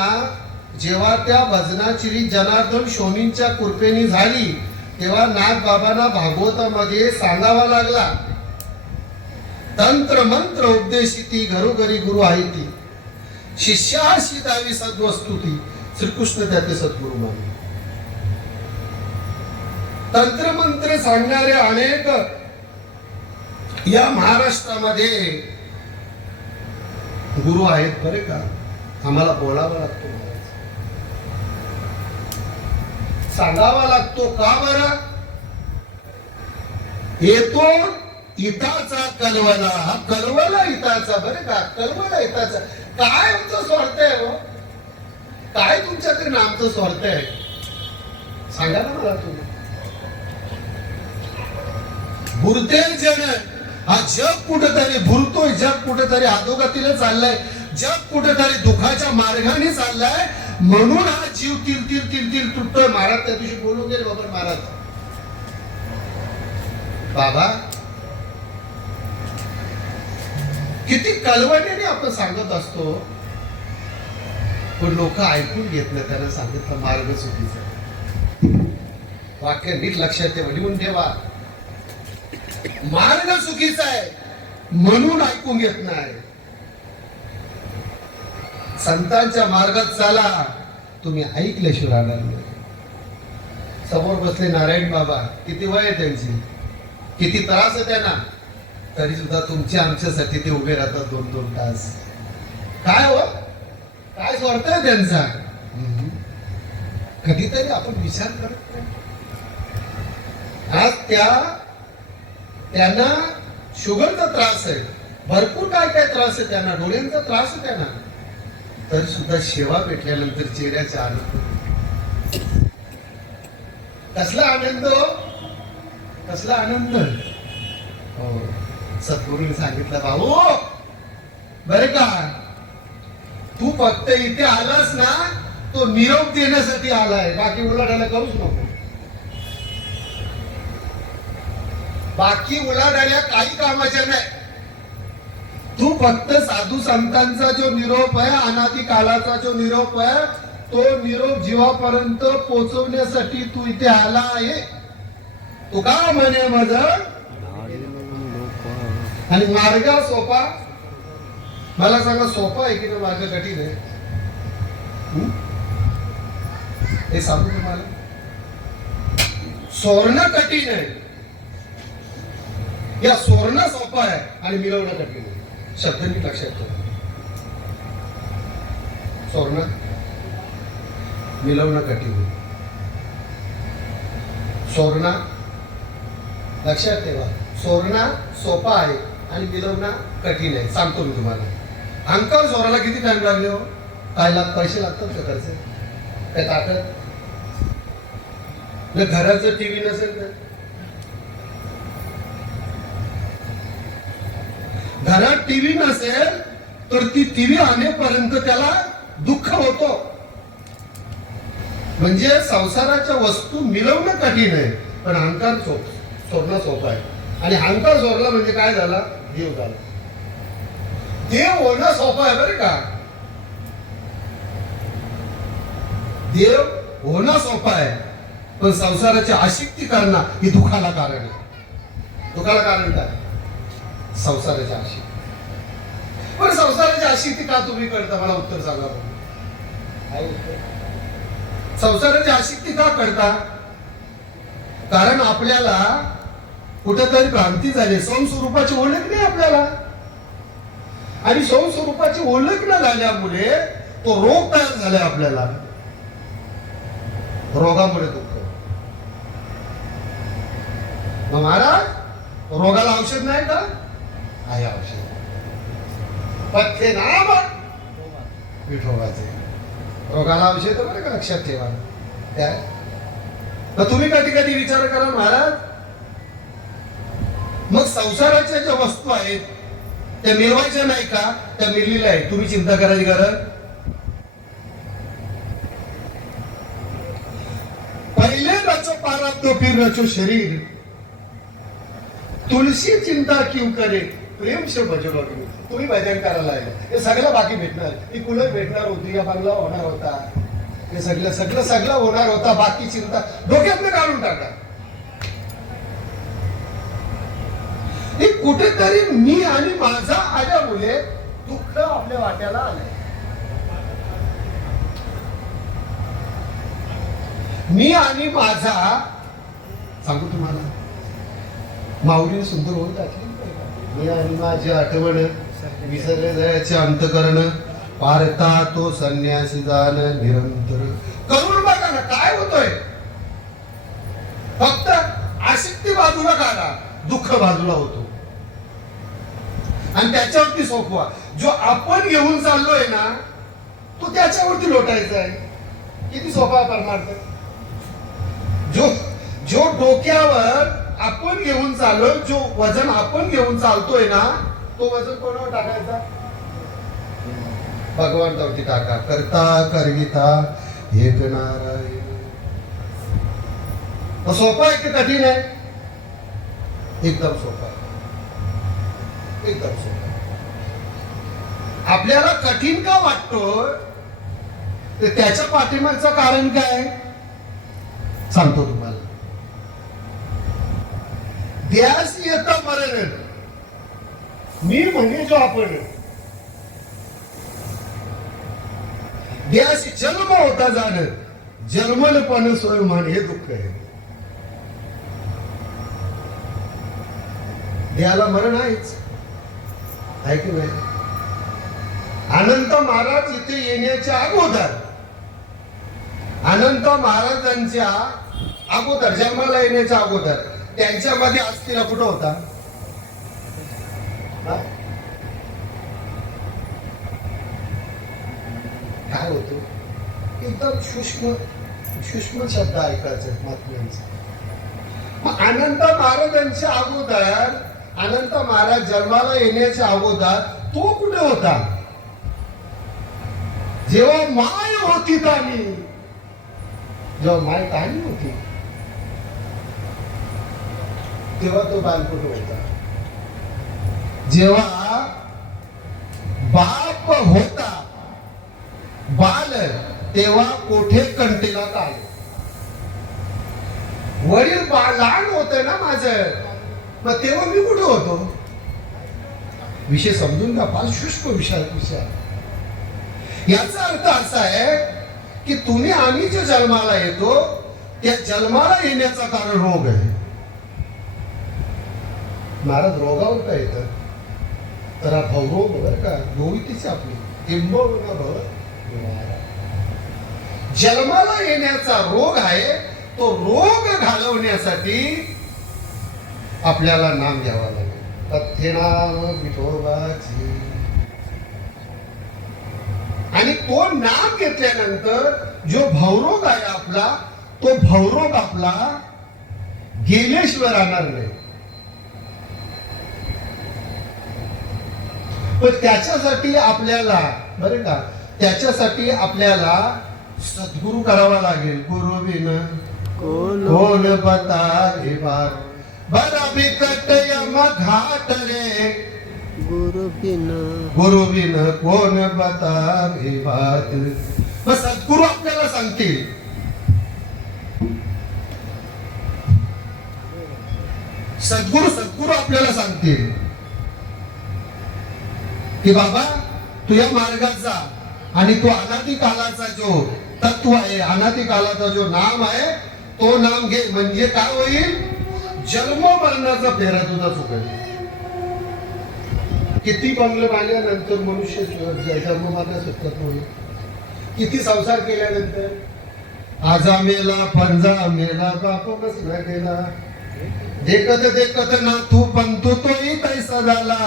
जेव्हा त्या भजनाची रीत जनार्दन स्वामींच्या कृपेने झाली तेव्हा नागबाबांना भागवतामध्ये सांगावा लागला, तंत्र मंत्र उपदेशिती घरोघरी गुरु आहे ती, शिष्याशी दावी सद्वस्तुती, श्रीकृष्ण त्याचे सद्गुरु मानले. तंत्र मंत्र सांगणारे अनेक या महाराष्ट्रामध्ये गुरु आहेत बरे का, आम्हाला बोलावा लागतो, सांगावा लागतो. का बरं? येतो इताचा कलवला, हा कलवला इताचा बरं का, कलवला इताचा. काय आमचं स्वार्थ आहे हो? काय तुमच्याकडे आमचं स्वार्थ आहे? सांगा ना मला तुम्ही. बुरते जण, हा जग कुठेतरी बुरतोय, जग कुठेतरी अधोगतीला चाललाय, जग कुठेतरी दुःखाच्या मार्गाने चाललाय, म्हणून हा जीव तिल तिल तिल तिल तुटतोय. महाराज त्या दिवशी बोलून गेले बाबा महाराज, बाबा किती कलवटीने आपण सांगत असतो, पण लोक ऐकून घेत नाही. त्यांना सांगितलं मार्ग चुकीचा. वाक्य नीट लक्षात ठेवा, लिहून ठेवा. मार्ग चुकीचा आहे म्हणून ऐकून घेत नाही. संतांच्या मार्गात चाला, तुम्ही ऐकल्याशिवाय राहणार नाही. समोर बसले नारायण बाबा, किती वय आहे त्यांची, किती त्रास आहे त्यांना, तरी सुद्धा तुमच्या आमच्यासाठी ते उभे राहतात 2-2 तास. काय हो, काय स्वार्थ आहे त्यांचा? कधीतरी आपण विचार करत नाही. आज त्यांना शुगरचा त्रास आहे, भरपूर काय काय त्रास आहे त्यांना, डोळ्यांचा त्रास आहे त्यांना, तरी सुद्धा सेवा भेटल्यानंतर चेहऱ्याचा आनंद. कसला आनंद, कसला आनंद. हो, सद्गुरूंनी सांगितलं, भाऊ बरे का, तू फक्त इथे आलास ना, तो निरोप देण्यासाठी आलाय, बाकी उलाढाला करूच नको. बाकी उलाढाल्या काही कामाच्या नाही. तू फक्त साधू संतांचा जो निरोप आहे, अनादी काळाचा जो निरोप आहे, तो निरोप जीवापर्यंत पोहोचवण्यासाठी तू इथे आला आहे. तू का म्हणे माझं, आणि मार्ग सोपा. मला सांगा, सोपा आहे की ना मार्ग कठीण आहे? हे सांगू तुम्हाला. सोडणं कठीण आहे, या सोडणं सोपं आहे आणि मिळवणं कठीण आहे. शब्द मी लक्षात ठेवा. सोडणं, मिळवणं कठीण आहे. सोडणं लक्षात ठेवा, सोडणं सोपा आहे आणि मिळवणं कठीण आहे. सांगतो मी तुम्हाला. अंकर सोडायला किती टाइम लागले हो? काय पैसे लागतात का खर्च? काय ताकद? घराचं टीव्ही नसेल तर, घरात टीव्ही नसेल तर ती टीव्ही आणेपर्यंत त्याला दुःख होतो. म्हणजे संसाराच्या वस्तू मिळवणं कठीण आहे, पण अहंकार सोडणं सोपं आहे. आणि अहंकार सोडला म्हणजे काय झाला? देव झाला. देव होणं सोपं आहे बरं का, देव होणं सोपं आहे, पण संसाराची आशिक्ती करणं ही दुःखाला कारण आहे. दुःखाला कारण काय? संसाराची आशिक्ती. पण संसाराची आशिक्ती का तुम्ही करता? मला उत्तर सांगा. संसाराची आशिक्ती का करता? कारण आपल्याला कुठेतरी भ्रांती झाली, संस्वरूपाची ओळख नाही आपल्याला, आणि संस्वरूपाची ओळख न झाल्यामुळे तो रोग तयार झालाय आपल्याला. रोगामुळे दुःख. मग महाराज, रोगाला औषध नाही का? आहे औषध. पथ्य नाम विठोबाचे. रोगाला औषध बरं का, लक्षात ठेवा. तर तुम्ही कधी कधी विचार करा महाराज, मग संसाराच्या ज्या वस्तू आहेत त्या मिळवायच्या नाही का? त्या मिळलेल्या आहेत, तुम्ही चिंता करायची गरज. पहिले रचो पाराब्दो फिर रचो शरीर, तुलसी चिंता क्यों करे, प्रेम से भजो बघू. तुम्ही भजन करायला आहे, हे सगळं बाकी भेटणार. ही कुलर भेटणार होती, या बंगला होणार होता, हे सगळं सगळं सगळं होणार होता. बाकी चिंता डोक्यातनं काढून टाका. हे कुठेतरी मी आणि माझा आल्यामुळे दुःख आपल्या वाट्याला आलंय. मी आणि माझा सांगू तुम्हाला, माऊलीने सुंदर होऊन टाकली. मी आणि माझी आठवण विसरले जायचे अंतकरण पारता तो संन्यासी जाण निरंतर. करून बघा ना काय होतोय. फक्त आसक्ती बाजूला काढा, दुःख बाजूला होतो. आणि त्याच्यावरती सोपवा. जो आपण घेऊन चाललोय ना तो त्याच्यावरती लोटायचा आहे. किती सोपा परमार्थ. जो डोक्यावर आपण घेऊन चाललोय, जो वजन आपण घेऊन चालतोय ना तो वजन कोणावर टाकायचा. भगवंतावरती टाका. करता करविता एक नारायण. सोपा आहे की कठीण आहे. एकदम सोपा आहे. एकदम सोपा. आपल्याला कठीण का वाटतो तर त्याच्या पाठीमागचं कारण काय सांगतो तुम्हाला. ध्यास येतं मरण. मी म्हणजे जो आपण. ध्यास जन्म होता जाणं, जन्मलपण स्वयंमान हे दुःख आहे. देहाला मरण आहेच आहे की नाही. अनंत महाराज इथे येण्याच्या अगोदर, अनंत महाराजांच्या अगोदर, जन्माला येण्याच्या अगोदर त्यांच्यामध्ये अस्थिरा कुठं होता. काय होतो. एकदम सूक्ष्म शब्द ऐकायचे महात्म्यांचे. अनंत महाराजांच्या अगोदर, अनंत महाराज जन्माला येण्याच्या अगोदर तो कुठे होता. जेव्हा माय होती तानी, जेव्हा माय तानी होती तेव्हा तो बालकुट होता. जेव्हा बाप होता बाल तेव्हा कोठे कंटीला काय. वडील लहान होते ना माझं, मग तेव्हा मी कुठे होतो. विषय समजून घ्या. फार शुष्क विषय. याचा अर्थ असा आहे की तुम्ही आम्ही जो जन्माला येतो त्या जन्माला येण्याचा कारण रोग आहे. महाराज रोगावर काय येतं तर हा भवरोग बरं का. दोघीच आपली किंबहुना भव. जन्माला येण्याचा रोग आहे. तो रोग घालवण्यासाठी आपल्याला नाम घ्यावा लागेल. तथ्य नाम विठोबाची. आणि तो नाम घेतल्यानंतर जो भवरोग आहे आपला, तो भवरोग आपला गेल्याशिवाय राहणार नाही. पण त्याच्यासाठी आपल्याला बरं का, त्याच्यासाठी आपल्याला सद्गुरु करावा लागेल. गुरु बिन कोण बतावे बात, बरा बिकट यम घाट रे. गुरु बिन कोण बतावे बात. मग सद्गुरु आपल्याला सांगतील. सद्गुरु आपल्याला सांगतील की बाबा तू या मार्गात जा. आणि तो अनादी कालाचा जो तत्व आहे, अनादी कालाचा जो नाम आहे तो नाम घे. म्हणजे काय होईल. जन्म मरणाचा फेरा तुझा चुकेल. किती बंगले बांधल्यानंतर मनुष्य जन्म मरण्यास सुटत होईल. किती संसार केल्यानंतर आजा मेला पंजा मेला बाप बसला गेला. देखत ना तू पण तोही तैसा झाला.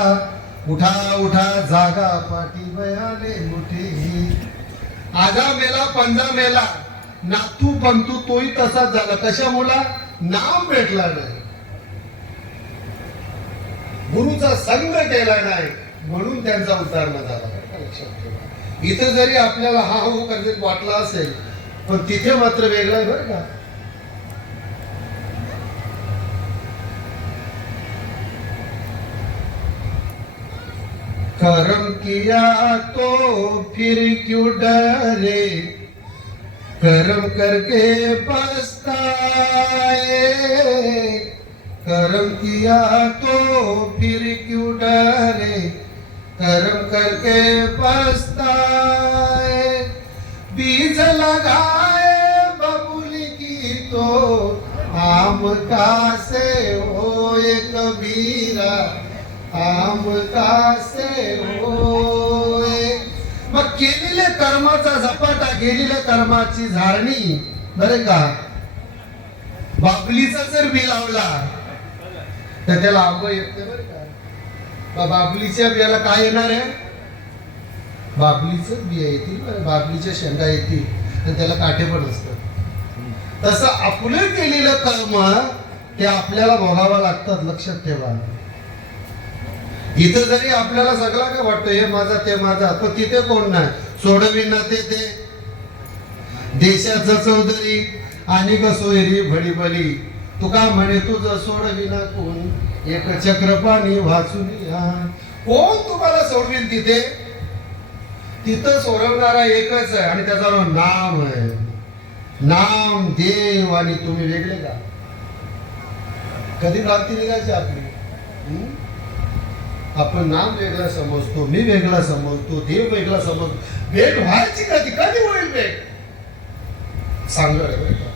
उठा उठा जागा पाठी बयाले मोठी. आजा मेला पंजा मेला, नातू पंतू तोही तसाच झाला. कशामुळे नाम भेटला नाही, गुरुचा संग केला नाही, म्हणून त्यांचा उतारणा झाला. लक्षात ठेवा. इथे जरी आपल्याला हा हो कर्ज वाटला असेल पण तिथे मात्र वेगळा आहे बरं का. कर्म किया तो फिर क्यों डरे, कर्म करके पछताए. कर्म किया तो फिर क्यों डरे, कर्म करके पछताए. बीज लगाए बबुल की तो आम का से होए कबीरा. आम कासे होय. मग केलेल्या कर्माचा झपाटा, केलेल्या कर्माची झाडणी, बरं का, बाबलीचा जर बी लावला तर त्याला आंब येते बरं का. बाबलीच्या बियाला काय येणार आहे? बाबलीचं बिया येतील बरं, बाबलीच्या शेंगा येतील आणि त्याला काठे पण असतात. तसं आपलं केलेलं कर्म ते आपल्याला भोगावं लागतात, लक्षात ठेवा. इथं जरी आपल्याला सगळं काय वाटतं हे माझा ते माझा, पण तिथे कोण नाही सोडविना ते देशाचं चौधरी आणि ग सोयरी भडी बली. तुका म्हणे तुझं सोडविना कोण, एक चक्र पाणी वाचून या. कोण तुम्हाला सोडविल तिथे? तिथं सोडवणारा एकच आहे आणि त्याचं नाम आहे. नाम देव आणि तुम्ही वेगळे का? कधी भक्ती निघायची आपली? आपण नाम वेगळा समजतो, मी वेगळा समजतो, देव वेगळा समजतो. भेट व्हायची कधी? कधी होईल भेट? सांगड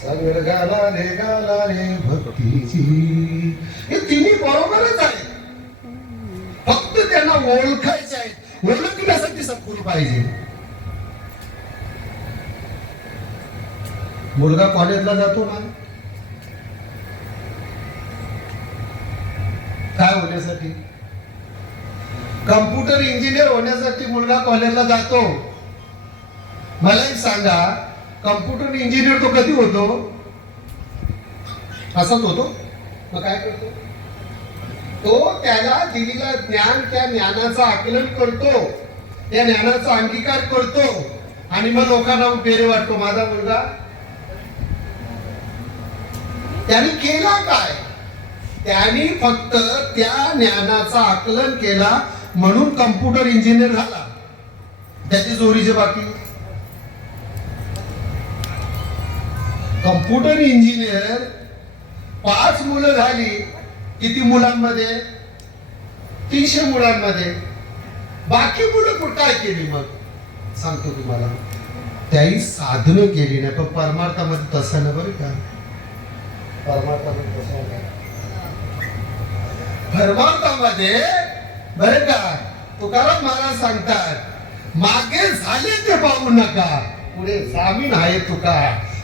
सांगड गाला रे भक्तीची. हे तिन्ही बरोबरच आहे, फक्त त्यांना ओळखायचे आहेत. ओळखण्यासाठी सद्गुरू पाहिजे. मुलगा कॉलेजला जातो ना, काय होण्यासाठी? कम्प्युटर इंजिनियर होण्यासाठी मुलगा कॉलेजला जातो. मला एक सांगा, कम्प्युटर इंजिनियर तो कधी होतो? असाच होतो. मग काय करतो तो? त्याला दिलेला ज्ञान, त्या ज्ञानाचं आकलन करतो, त्या ज्ञानाचा अंगीकार करतो आणि मग लोकांना पेरे वाटतो माझा मुलगा. त्याने केला काय? त्याने फक्त त्या ज्ञानाचा आकलन केला म्हणून कम्प्युटर इंजिनियर झाला. त्याची जोडीचे बाकी. कम्प्युटर इंजिनियर 5 मुलं झाली. किती मुलांमध्ये? 300 मुलांमध्ये. बाकी मुलं काय केली? मग सांगतो तुम्हाला, त्याही साधनं केली नाही. पण परमार्थामध्ये तसं ना, बरं का, परमार्थामध्ये तसं नाही. परमार्थामध्ये बरं का, तुकाराम महाराज सांगतात, मागे झाले ते पाहू नका, पुढे जामीन आहे तुका.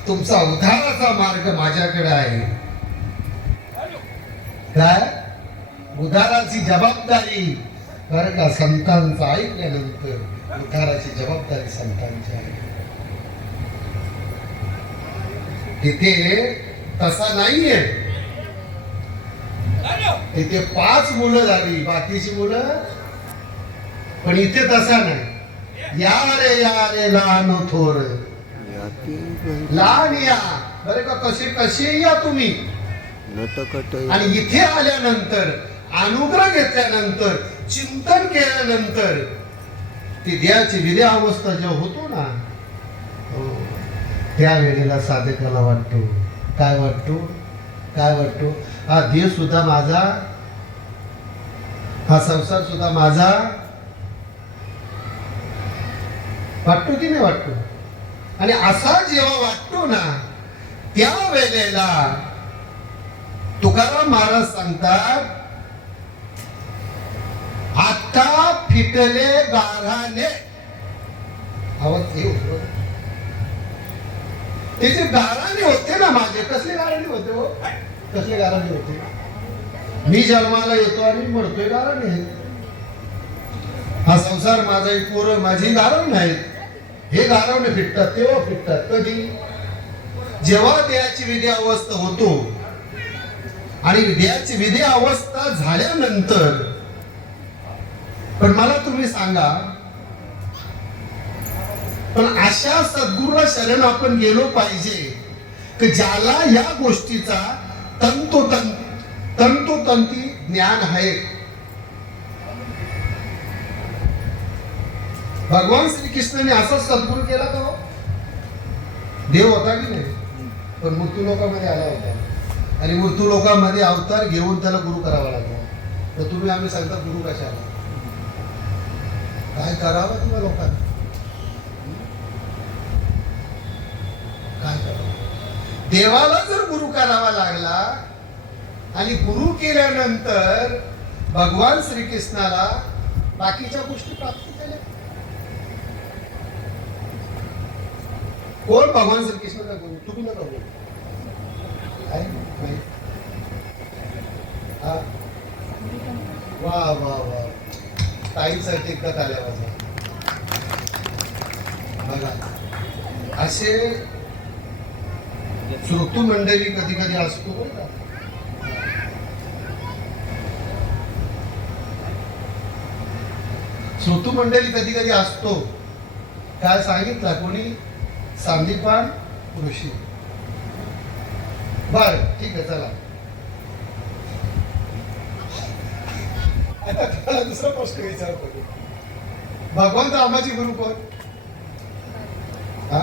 तुमचा उद्धाराचा मार्ग माझ्याकडे आहे. काय? उद्धाराची जबाबदारी बरं का संतांचं ऐकल्यानंतर उद्धाराची जबाबदारी संतांची आहे. तिथे तसा नाहीये. तिथे 5 मुलं झाली, बाकीची मुलं. पण इथे तसा नाही. या रे लहान थोर, लहान या बरे का, कसे या तुम्ही. आणि इथे आल्यानंतर, अनुग्रह घेतल्यानंतर, चिंतन केल्यानंतर ती देहाची विद्या अवस्था जेव्हा होतो ना, त्यावेळेला साधकाला वाटतो, काय वाटतो? काय वाटतो? हा देह सुद्धा माझा, हा संसार सुद्धा माझा. वाटतो की नाही वाटतो? आणि असा जेव्हा वाटतो ना, त्या वेळेला तुकाराम महाराज सांगतात, आता फिटले गाराने. आवाज येऊ? ते जे गाराने होते ना माझे, कसले गाराने होते हो? कसले गाराने होते? मी जन्माला येतो आणि मरतोय, गाराने आहेत. हा संसार माझा, एक पोरं माझी गारण नाहीत. हे गारवणे फिटतात. तेव्हा फिटतात कधी? जेव्हा देहाची विधी अवस्था होतो. आणि देहाची विधी अवस्था झाल्यानंतर, पण मला तुम्ही सांगा, पण अशा सद्गुरूला शरण आपण गेलो पाहिजे की ज्याला या गोष्टीचा तंतोतंती ज्ञान आहे. भगवान श्रीकृष्णाने असा सद्गुरू केला का हो? देव होता की नाही? पण मृत्यू लोकांमध्ये आला होता. आणि मृत्यू लोकांमध्ये अवतार घेऊन त्याला गुरु करावा लागला. तर तुम्ही आम्ही सांगता गुरु कशाला? काय करावं तुम्हा लोकांना? काय करावं? देवाला जर गुरु करावा लागला, आणि गुरु केल्यानंतर भगवान श्रीकृष्णाला बाकीच्या गोष्टी प्राप्त झाल्या. कोण भगवान श्रीकृष्णाचा गुरु? तुम्ही नका बोलू. आहे माहित? हा. वा वा वा, ताईसाठी एकदा आल्या माझा. बघा, असे श्रोतू मंडळी कधी कधी असतो बरं का. श्रोतू मंडळी कधी कधी असतो. काय सांगितलं कोणी? सांदीपान ऋषी. बर ठीक आहे, चला आता तुम्हाला दुसरा प्रश्न विचारतो. भगवान रामाची गुरु कोण? हा,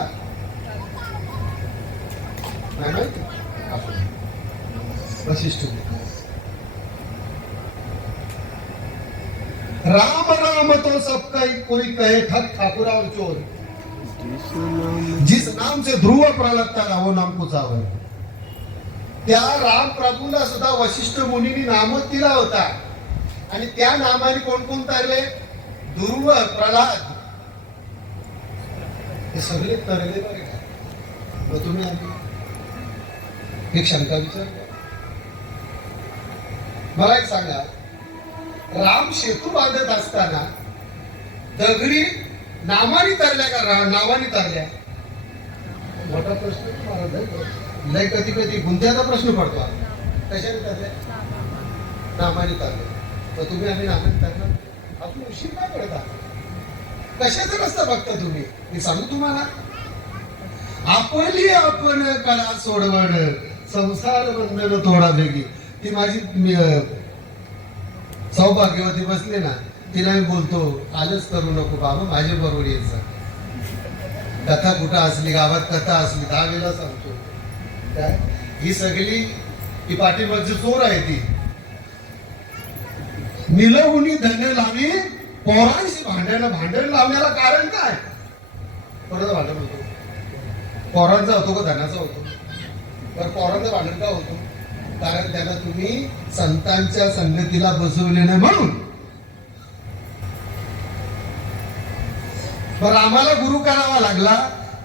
नाही माहिती? वशिष्ठ. राम राम तो सबका कोई कहे ठग ठाकुर और चोर, जिस नाम से ध्रुव प्रलगता ना वो नाम कुचावर. त्या राम प्रभूला सुद्धा वशिष्ठ मुनींनी नामच दिला होता आणि त्या नामाने कोण कोण तरले? ध्रुव, प्रल्हाद, हे सगळे तरले बरे का. मग तुम्ही एक शंका विचार. मला एक सांगा, राम सेतू बांधत असताना दगडी नामाने तरल्या का नावाने तरल्या? मोठा प्रश्न तुम्हाला लय कधी कधी गुंत्याचा प्रश्न पडतो. कशाने तरल्या? नामाने तरल्या. तर तुम्ही आम्ही नामाने तरणार, आपण उशीर काय पडता? कशाचं नसतं बघता तुम्ही. मी सांगू तुम्हाला, आपण कला सोडवण संसार बंधन थोडा वेगळी. ती माझी सौभाग्यवती बसले ना, तिला मी बोलतो आलंच करू नको बाबा, माझ्या बरोबर यायचं. कथा कुठं असली, गावात कथा असली 10 वेळा सांगतो. काय ही सगळी ही पाठीमागची चोर आहे. ती निलहुनी धन्य लावी पोरांशी भांडण लावण्याला कारण काय? कोणाचं भांडण होतो? पोरांचा होतो का धनाचा होतो? तर पोरांचं भांडण का होतो? कारण त्यांना तुम्ही संतांच्या संगतीला बसवले नाही म्हणून. रामाला गुरु करावा लागला.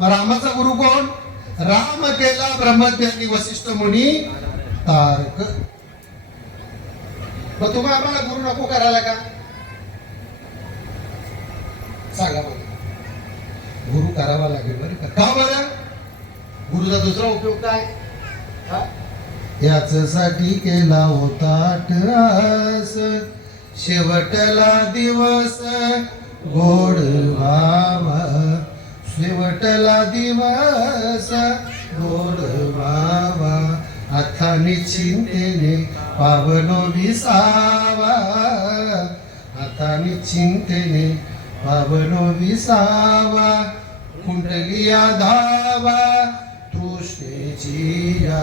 रामाचा गुरु कोण? राम केला ब्रह्मज्ञानी वशिष्ठ मुनी तारक. मग तुम्ही आम्हाला गुरु नको करायला का? सांगा मला. गुरु करावा लागेल बरं का. का बरं? गुरुचा दुसरा उपयोग काय? याच्यासाठी केला होता अट्टहास, शेवटला दिवस गोड व्हावा, शेवटला दिवस गोड व्हावा, अथानी चिंतेने पावलो विसावा, अथानी चिंतेने पावलो विसावा, कुंडलिया धावा तृष्णेची या,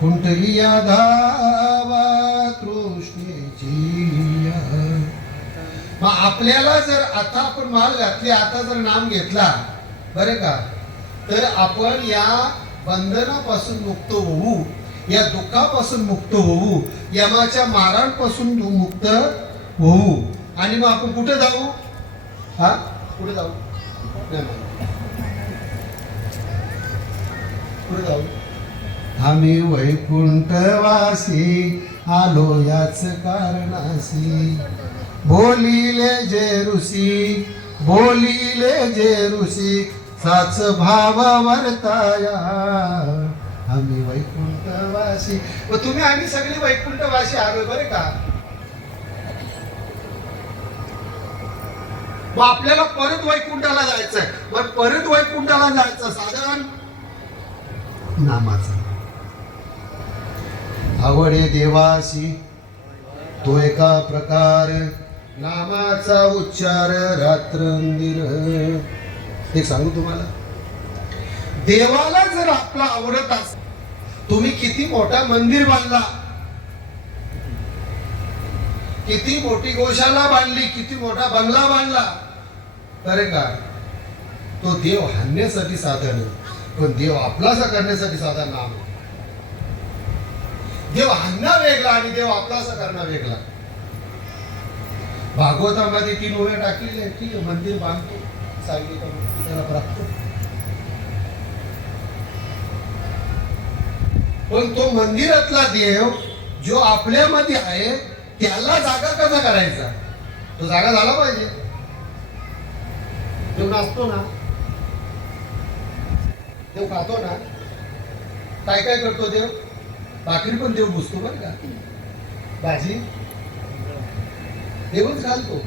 कुंडलिया धावा तृष्णेची या. मग आपल्याला जर आता आपण माल घातले, आता जर नाम घेतला बरे का, तर आपण या बंधनापासून मुक्त होऊ, या दुःखापासून मुक्त होऊ, यमाच्या मारांपासून मुक्त होऊ. आणि मग आपण कुठे जाऊ? हा, कुठे जाऊ? कुठे जाऊ? आम्ही वैकुंठवासी आलो याच कारणासी, बोलिले जे ऋषी, बोलिले जे ऋषी, साच भाव वर्ताया, आम्ही वैकुंठवासी. व तुम्ही आम्ही सगळे वैकुंठवासी आलो बरे का. मग आपल्याला परत वैकुंठाला जायचंय. मग परत वैकुंठाला जायचं साधन नामाचं. आवडे देवासी तो एका प्रकार, नामाचा उच्चार रात्रंदिर. हे सांगू तुम्हाला, देवाला जर आपला आवडत असेल, तुम्ही किती मोठा मंदिर बांधला, किती मोठी गोशाला बांधली, किती मोठा बंगला बांधला, अरे का तो देव हाणण्यासाठी साधन, पण देव आपलासा करण्यासाठी साधन नाम. देव आणणं वेगळा आणि देव आपलासा करणं वेगळा. भागवतामध्ये 3 ओव्या टाकलेले, ठीक आहे, मंदिर बांधतो, सांगितलं त्याला प्राप्त. पण तो मंदिरातला देव जो आपल्यामध्ये आहे त्याला जागा कसा करायचा? तो जागा झाला पाहिजे. देव नाचतो ना, देव खातो ना, काय काय करतो देव? भाकरी पण देव बुजतो बरं का, भाजी देवच घालतो.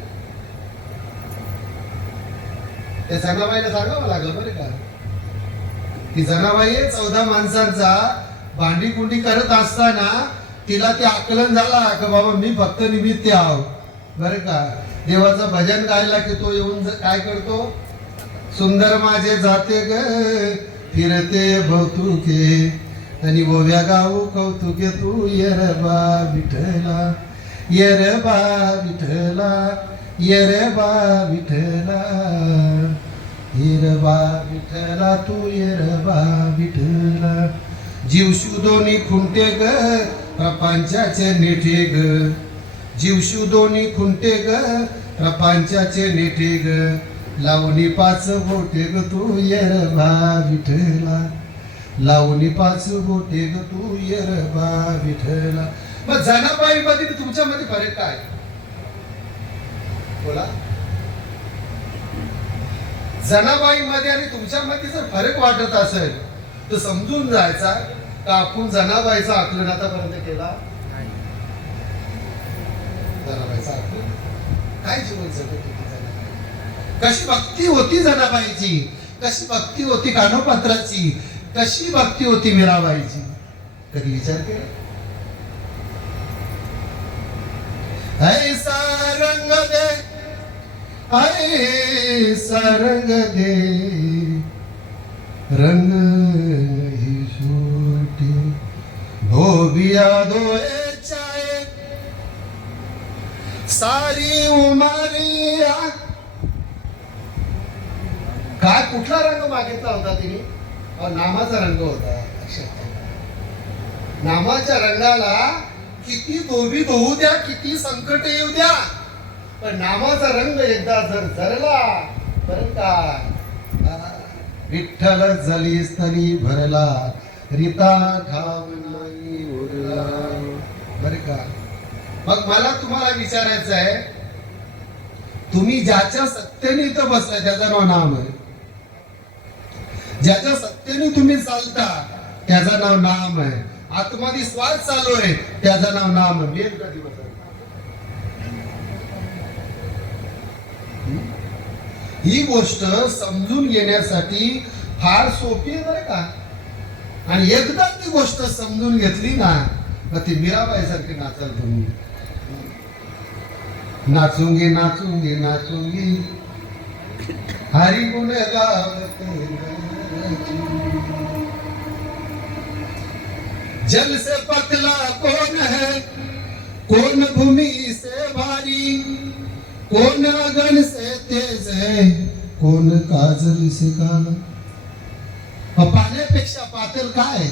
त्या जनाबाईला सांगावं लागलं बरं का. ती जनाबाई 14 माणसांचा भांडी कुंडी करत असताना तिला ते आकलन झाला का बाबा मी फक्त निमित्त आहो बरं का. देवाचं भजन गायला की तो येऊन काय करतो? सुंदर माझे जाते ग फिरते भौतुके आणि ओव्या गाऊ कौतुके तू येरबा विठला, येरबा विठला, येरबा विठला, येरबा विठला तू येरबा विठला. जीवशू दोन्ही खुंटे ग प्रपंचाचे नेठे ग, जीवशू दोन्ही खुंटे ग प्रपंचाचे नेठे ग. लावणी 5 बोटे ग तू येरबा विठला, लावणी 5 बोटे ग तू येरबा विठला. मग जनाबाई मध्ये तुमच्यामध्ये फरक काय? बोला. जनाबाई मध्ये आणि तुमच्यामध्ये जर फरक वाटत असेल तर समजून जायचा का आपण जनाबाईचा आकलन आतापर्यंत केला? जनाबाईचा आकलन काय जीवन जगत होती जनाबाई, कशी भक्ती होती जनाबाईची, कशी भक्ती होती कानोपात्राची, कशी भक्ती होती मीराबाईची. कधी विचार केला? ऐसा रंग दे, ऐसा रंग दे, रंग नहीं सूटे, धोबिया दोए चाहे सारी उमरिया. काय कुठला रंग मागितला होता तिने? नामाचा रंग होता. नामाच्या रंगाला किती धोबी धुवू द्या, किती संकट येऊ द्या, पण नामाचा रंग एकदा जर जरला बरं का, विठ्ठल जली स्थली भरला, रीता ठाव नाही उरला बरं का. मग मला तुम्हाला विचारायचं आहे, तुम्ही ज्याच्या सत्तेने इथं बसलाय त्याचं नाव आहे, ज्याच्या सत्तेने तुम्ही चालता त्याचं नाम आहे, आतमध्ये स्वार्थ चालू आहे त्याचं नाम आहे. मेन कधी बसत ही गोष्ट समजून घेण्यासाठी फार सोपी आहे बरं का. आणि एकदा ती गोष्ट समजून घेतली ना मग ती मीराबाई सारखी नाचाल तुम्ही. नाचूंगी नाचूंगी नाचूंगी हरी गुण गावते, जल से पतला कौन है, कौन भूमि से भारी, कौन अगन से तेज है, कौन काजल से काला. पाण्यापेक्षा पातळ काय?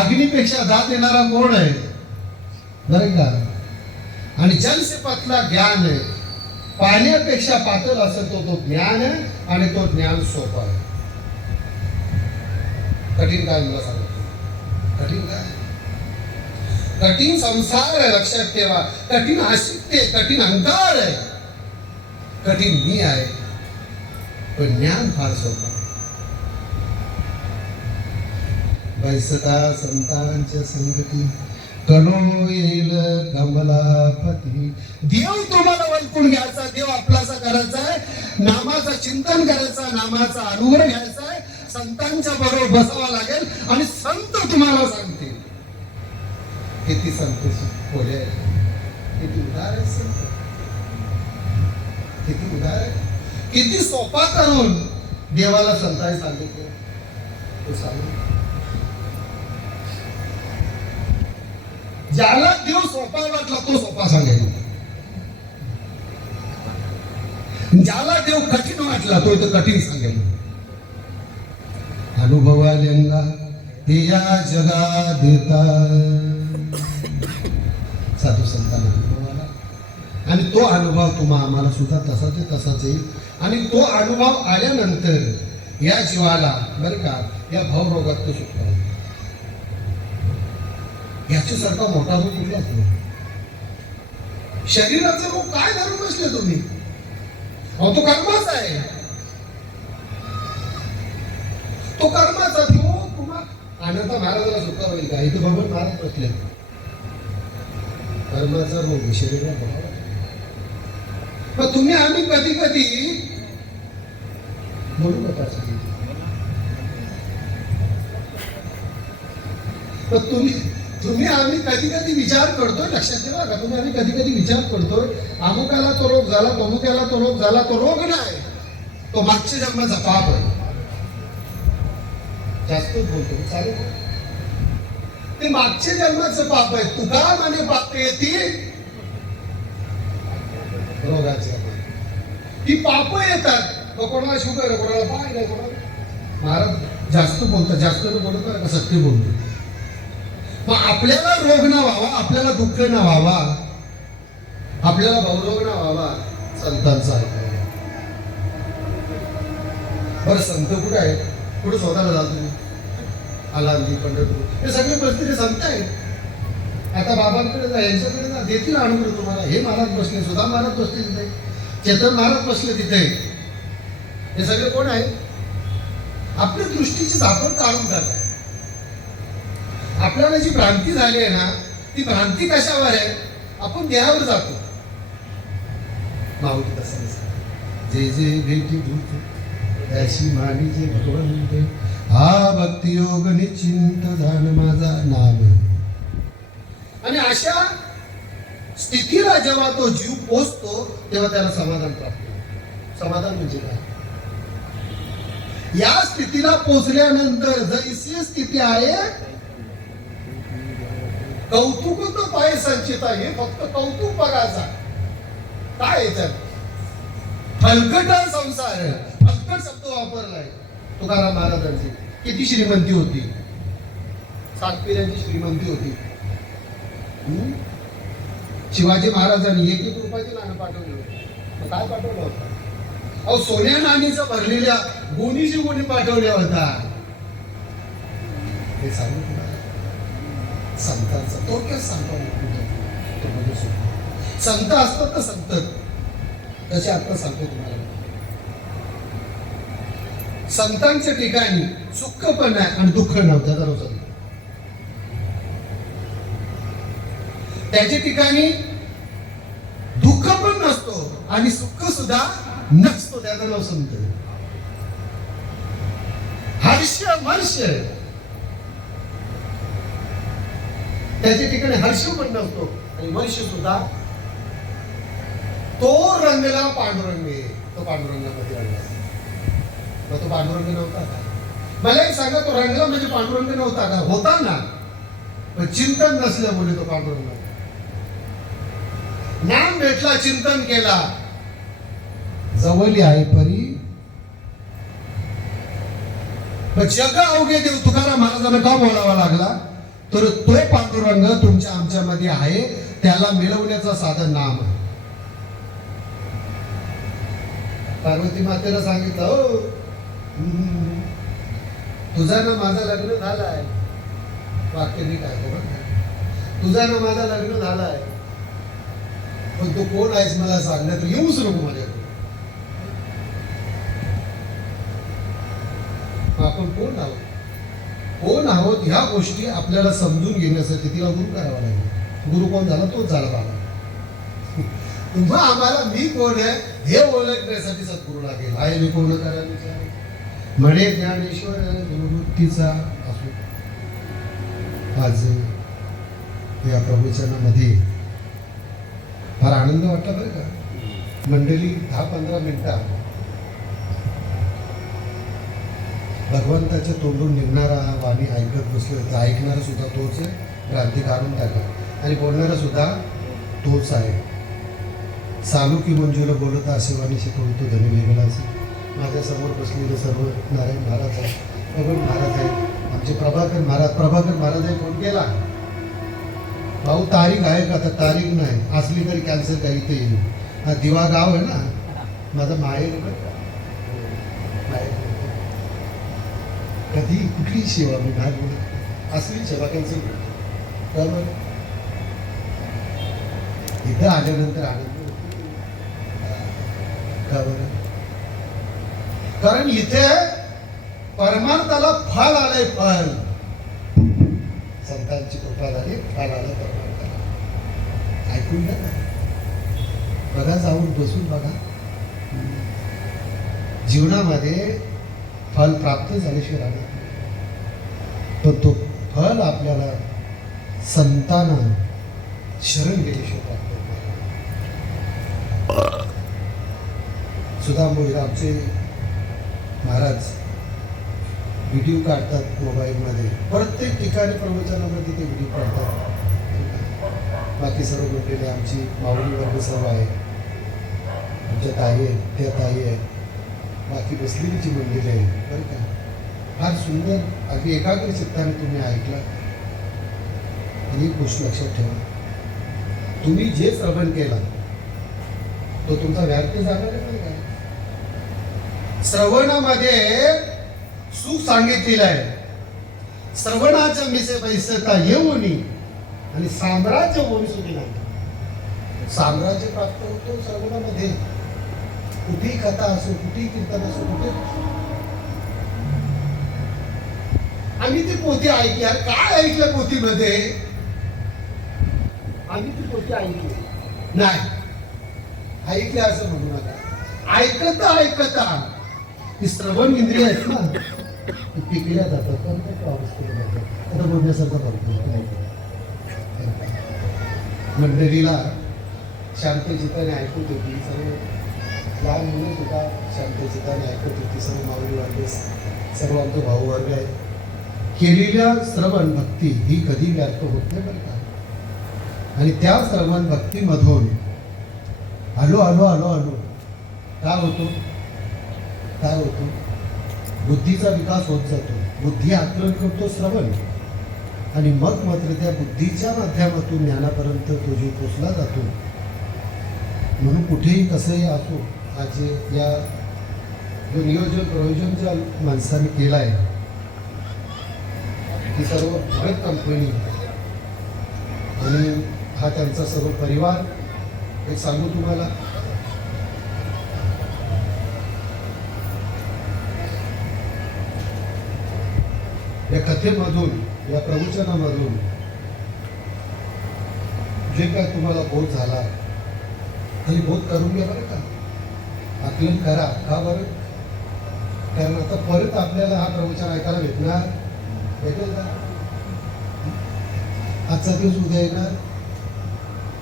अग्नीपेक्षा दाद देणारा कोण आहे बरं का. आणि जल से पतला ज्ञान आहे. पाण्यापेक्षा पातळ असेल तो ज्ञान आहे आणि तो ज्ञान सोपा आहे. कठीण काय मला सांगतो? कठीण काय? कठीण संसार आहे, लक्षात ठेवा. कठीण आशिकते, कठीण अहंकार आहे, कठीण मी आहे, पण ज्ञान फार सोपं. बैसता संतांच्या संगती कनो येईल कमलापती. देव तुम्हाला वळखून घ्यायचा, देव आपलासा करायचा आहे, नामाचं चिंतन करायचं, नामाचा अनुग्रह घ्यायचा आहे, संतांच्या बरोबर बसावं लागेल आणि संत तुम्हाला सांगतील. किती संत बोले, किती उदार आहे संत, किती उदार आहे, किती सोपा करून देवाला संतांनी सांगितलं. तो सांग ज्याला देव सोपा वाटला तो सोपा सांगेल, ज्याला देव कठीण वाटला तो इथं कठीण सांगेल. अनुभवाल्यांना हे या जगात येतात. साधू संतांना अनुभव आला आणि तो अनुभव तुम्हा आम्हाला सुद्धा तसाच येईल. आणि तो अनुभव आल्यानंतर या जीवाला बरं का या भावरोगात तो सुटला. याच्यासारखा मोठा रोग कुठलाच नाही. शरीराचा रोग काय धरून बसले तुम्ही? अहो तो कर्माचा आहे. तो कर्माचा तो तुम्हा आनंद महाराजाला सुद्धा होईल का? इथे भगवान महाराज बसले. कर्माचा रोग शरीरात बघा. मग तुम्ही आम्ही कधी कधी बोलू नका. पण तुम्ही आम्ही कधी कधी विचार करतोय. लक्षात ठेवा का? तुम्ही आम्ही कधी कधी विचार करतोय अमुकाला तो रोग झाला, तमुकाला तो रोग झाला. तो रोग नाही, तो मागच्या जन्माचा पाप आहे. जास्त बोलतो चालेल. ते मागच्या जन्माचं पाप आहे. तुका म्हणे पाप येतील रोगाचे. ती पाप येतात. मग कोणाला शुगर आहे, कोणाला पाय नाही, कोणाला. महाराज जास्त बोलतात. जास्त न बोलत का सत्य बोलतो. मग आपल्याला रोग ना व्हावा, आपल्याला दुःख ना व्हावा, आपल्याला भावरोग ना व्हावा, संतांचा ऐकायला. बरं संत कुठे आहेत? कुठे शोधायला जाल तुम्ही? आलांदी, पंढरपूर हे सगळे बसलेले संत आहेत. आता बाबांकडे जा, यांच्याकडे जा, देतील अनुभव तुम्हाला. हे महाराज बसले, सुधा महाराज बसले तिथे, चेतन महाराज बसले तिथे. हे सगळे कोण आहेत? आपल्या दृष्टीची झापड काढून टाकतात. आपल्याला जी भ्रांती झाली आहे ना, ती भ्रांती कशावर आहे? आपण देहावर जातो. माऊली तसं नसतं. जे जे भेटी धूत त्याशी मानी जे भगवंत, हा भक्ती योग निश्चिंत झान माझा नाम. आणि अशा स्थितीला जेव्हा तो जीव पोचतो तेव्हा त्याला समाधान प्राप्त होतं. समाधान म्हणजे काय? या स्थितीला पोचल्यानंतर जैसी स्थिती आहे कौतुक तो पाय संचिता. हे फक्त कौतुक बघायचा. काय याच्यात हलकटा संसार, हलकट शब्द वापरलाय तुकाराम महाराजांची. किती श्रीमंती होती, 7 पिढ्यांची श्रीमंती होती. शिवाजी महाराजांनी 1-1 रुपयाचे नाणं पाठवले होते. मग काय पाठवलं होतं? अहो सोन्या नाणीचं भरलेल्या गोणीशी गोणी पाठवल्या होता. हे सांगू तुम्हाला संतांचा थोडक्यात सांगतो. संत असतात तर संत तसे आता सांगतो तुम्हाला. संतांच्या ठिकाणी सुख पण आहे आणि दुःख नव्हतं. त्याच्या ठिकाणी दुःख पण नसतो आणि सुख सुद्धा नसतो. त्याचं नाव संत. हर्ष मर्ष, त्याच्या ठिकाणी हर्ष पण नसतो आणि मर्ष सुद्धा. तो रंगला पांडुरंग. तो पांडुरंगामध्ये रंगला. मग तो पांडुरंग नव्हता का? मला एक सांगा, तो रंगला म्हणजे पांडुरंग नव्हता का? होता ना, पण चिंतन नसल्यामुळे तो पांडुरंग. नाम भेटला, चिंतन केला, जवळी आहे परी. जग अवघे देव तुकाराम महाराजांना का बोलावा लागला? तर तो पांडुरंग तुमच्या आमच्यामध्ये आहे. त्याला मिळवण्याचं साधन नाम आहे. पार्वती मातेला सांगितलं, हो तुझा ना माझं लग्न झालंय. वाक्य मी काय तुझा ना माझं लग्न झालंय, पण तू कोण आहेस मला सांगण्यात येऊच नको माझ्याकडे. आपण कोण आहोत, कोण आहोत ह्या गोष्टी आपल्याला समजून घेण्यासाठी तिला गुरु करावा लागेल. गुरु कोण झाला? तोच झाला बाबा. तुम्हा आम्हाला मी कोण आहे हे ओळखण्यासाठी सद्गुरू लागेल. आहे मी कोण करायला म्हणे ज्ञानेश्वर गुरुवृत्तीचा असो. आज या प्रवचनामध्ये फार आनंद वाटला बरं का. मंडळी 10-15 मिनिटं भगवंताच्या तोंडून निघणारा वाणी ऐकत बसलो. तर ऐकणारा सुद्धा तोच आहे, क्रांती काढून टाकत, आणि बोलणारा सुद्धा तोच आहे. सालुकी मंजूला बोलत असे वाणी शिकवतो धनी वेगळा असे. माझ्या समोर बसलेले सर्व नारायण महाराज आहेत, भगवान महाराज आहेत. जे प्रभाकर महाराजांनी फोन केला, भाऊ तारीख आहे का? तर तारीख नाही, असली तरी कॅन्सल काही ते येईल. हा दिवा गाव आहे ना, माझा माहेर आहे बरं का. माहेर. कधी कुठली सेवा मी नाही बोलत, असली सेवा कॅन्सल करतो. का बरं? इथं आल्यानंतर आनंद होतो. का बरं? कारण इथे परमार्थाला फळ आलंय, फळ. संतांची कृपा झाली, फळ आलं परमार्थाला. ऐकून घ्या ना, बघा, जाऊन बसून बघा. जीवनामध्ये फल प्राप्त झाल्याशिवाय राहत नाही. पण तो फल आपल्याला संतांना शरण गेल्याशिवाय प्राप्त होत नाही. सुधा मोहिरामचे महाराज व्हिडिओ काढतात मोबाईलमध्ये, प्रत्येक ठिकाणी प्रवचनामध्ये ते व्हिडिओ काढतात. बाकी सर्व मंडळी आमची माऊली वर्ग सर्व आहे, आमच्या ताई आहेत, त्या ताई आहेत, बाकी बसलेली जी मंडळी आहे बरं का. फार सुंदर, अगदी एकाग्र चित्ताने तुम्ही ऐकला. आणि एक गोष्ट लक्षात ठेवा, तुम्ही जे श्रवण केला तो तुमचा व्यर्थ जाणार नाही का? श्रवणामध्ये सुख सांगितलेलं आहे. श्रवणाच्या मिसे पैसता येऊनी आणि साम्राज्य होऊन सुधी नाही. साम्राज्य प्राप्त होतो श्रवणामध्ये. कुठेही कथा असो, कुठेही कीर्तन असो, कुठे आम्ही ती पोथी ऐकली. यार काय ऐकलं पोथीमध्ये? आम्ही ती पोथी ऐकली नाही. ऐकले असं म्हणू नका. ऐकता ती श्रवण इंद्रिय आहेत ना, ती पिकल्या जातात, पण अवस्थेला जातात. आता बोलण्यासारखं करतो. मंडळीला शांत चित्ताने ऐकत होती. सर्व लहान मुलं सुद्धा शांत चित्ताने ऐकत होती. सर्व माऊली वर्ग, सर्व आमचे भाऊ वर्ग आहेत. केलेल्या श्रवण भक्ती ही कधी व्यर्थ होत नाही बरं का. आणि त्या श्रवण भक्तीमधून आलो काय होतो? बुद्धीचा विकास होत जातो. बुद्धी आकलन करतो श्रवण, आणि मग मात्र त्या बुद्धीच्या माध्यमातून ज्ञानापर्यंत तो जीव पोचला जातो. म्हणून कुठेही कसंही असो, आज या जो प्रयोजन ज्या माणसाने केला आहे, ती सर्व भगत कंपनी आणि हा त्यांचा सर्व परिवार. एक सांगू तुम्हाला, या कथेमधून, या प्रवचनामधून जे काय तुम्हाला बोध झाला तरी बोध करून घ्या बरं का. आकलन करा. का बरं? कारण आता परत आपल्याला हा प्रवचन ऐकायला भेटेल का? आजचा दिवस उद्या येणार,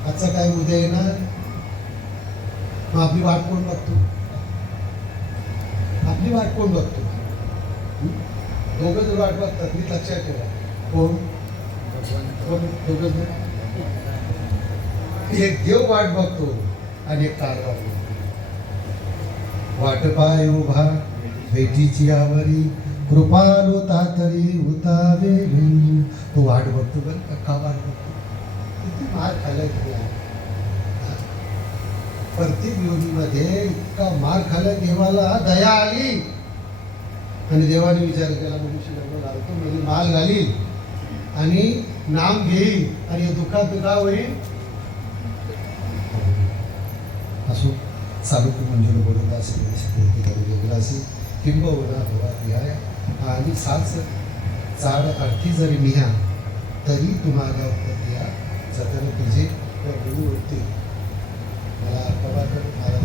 आजचा काय उद्या येणार. मग आपली वाट कोण बघतो? दोघं जर वाट बघतात, मी लक्षात ठेवा. कोण? दोघं. एक देव वाट बघतो आणि एक काळ बघतो. वाट पाय उभा भेटीची आवरी, कृपालो तातरी उतावे. तो वाट बघतो बरं का वाट बघतो? किती मार खाल्लाय तुम्ही. प्रत्येक योनीमध्ये इतका मार खाल्लाय. देवाला दया आली आणि देवाने विचार केला, मनुष्य लावतो म्हणजे माल घालील आणि नाम घेईल आणि दुःखात दुःखा होईल. असो चालू मंजूर बोलत असेल किंबहुना धोरा विहाय आणि साच चाड अर्थी जरी निहा तरी तुम्हाला या जतन तुझे गुरुवरती. मला प्रभाकर महाराज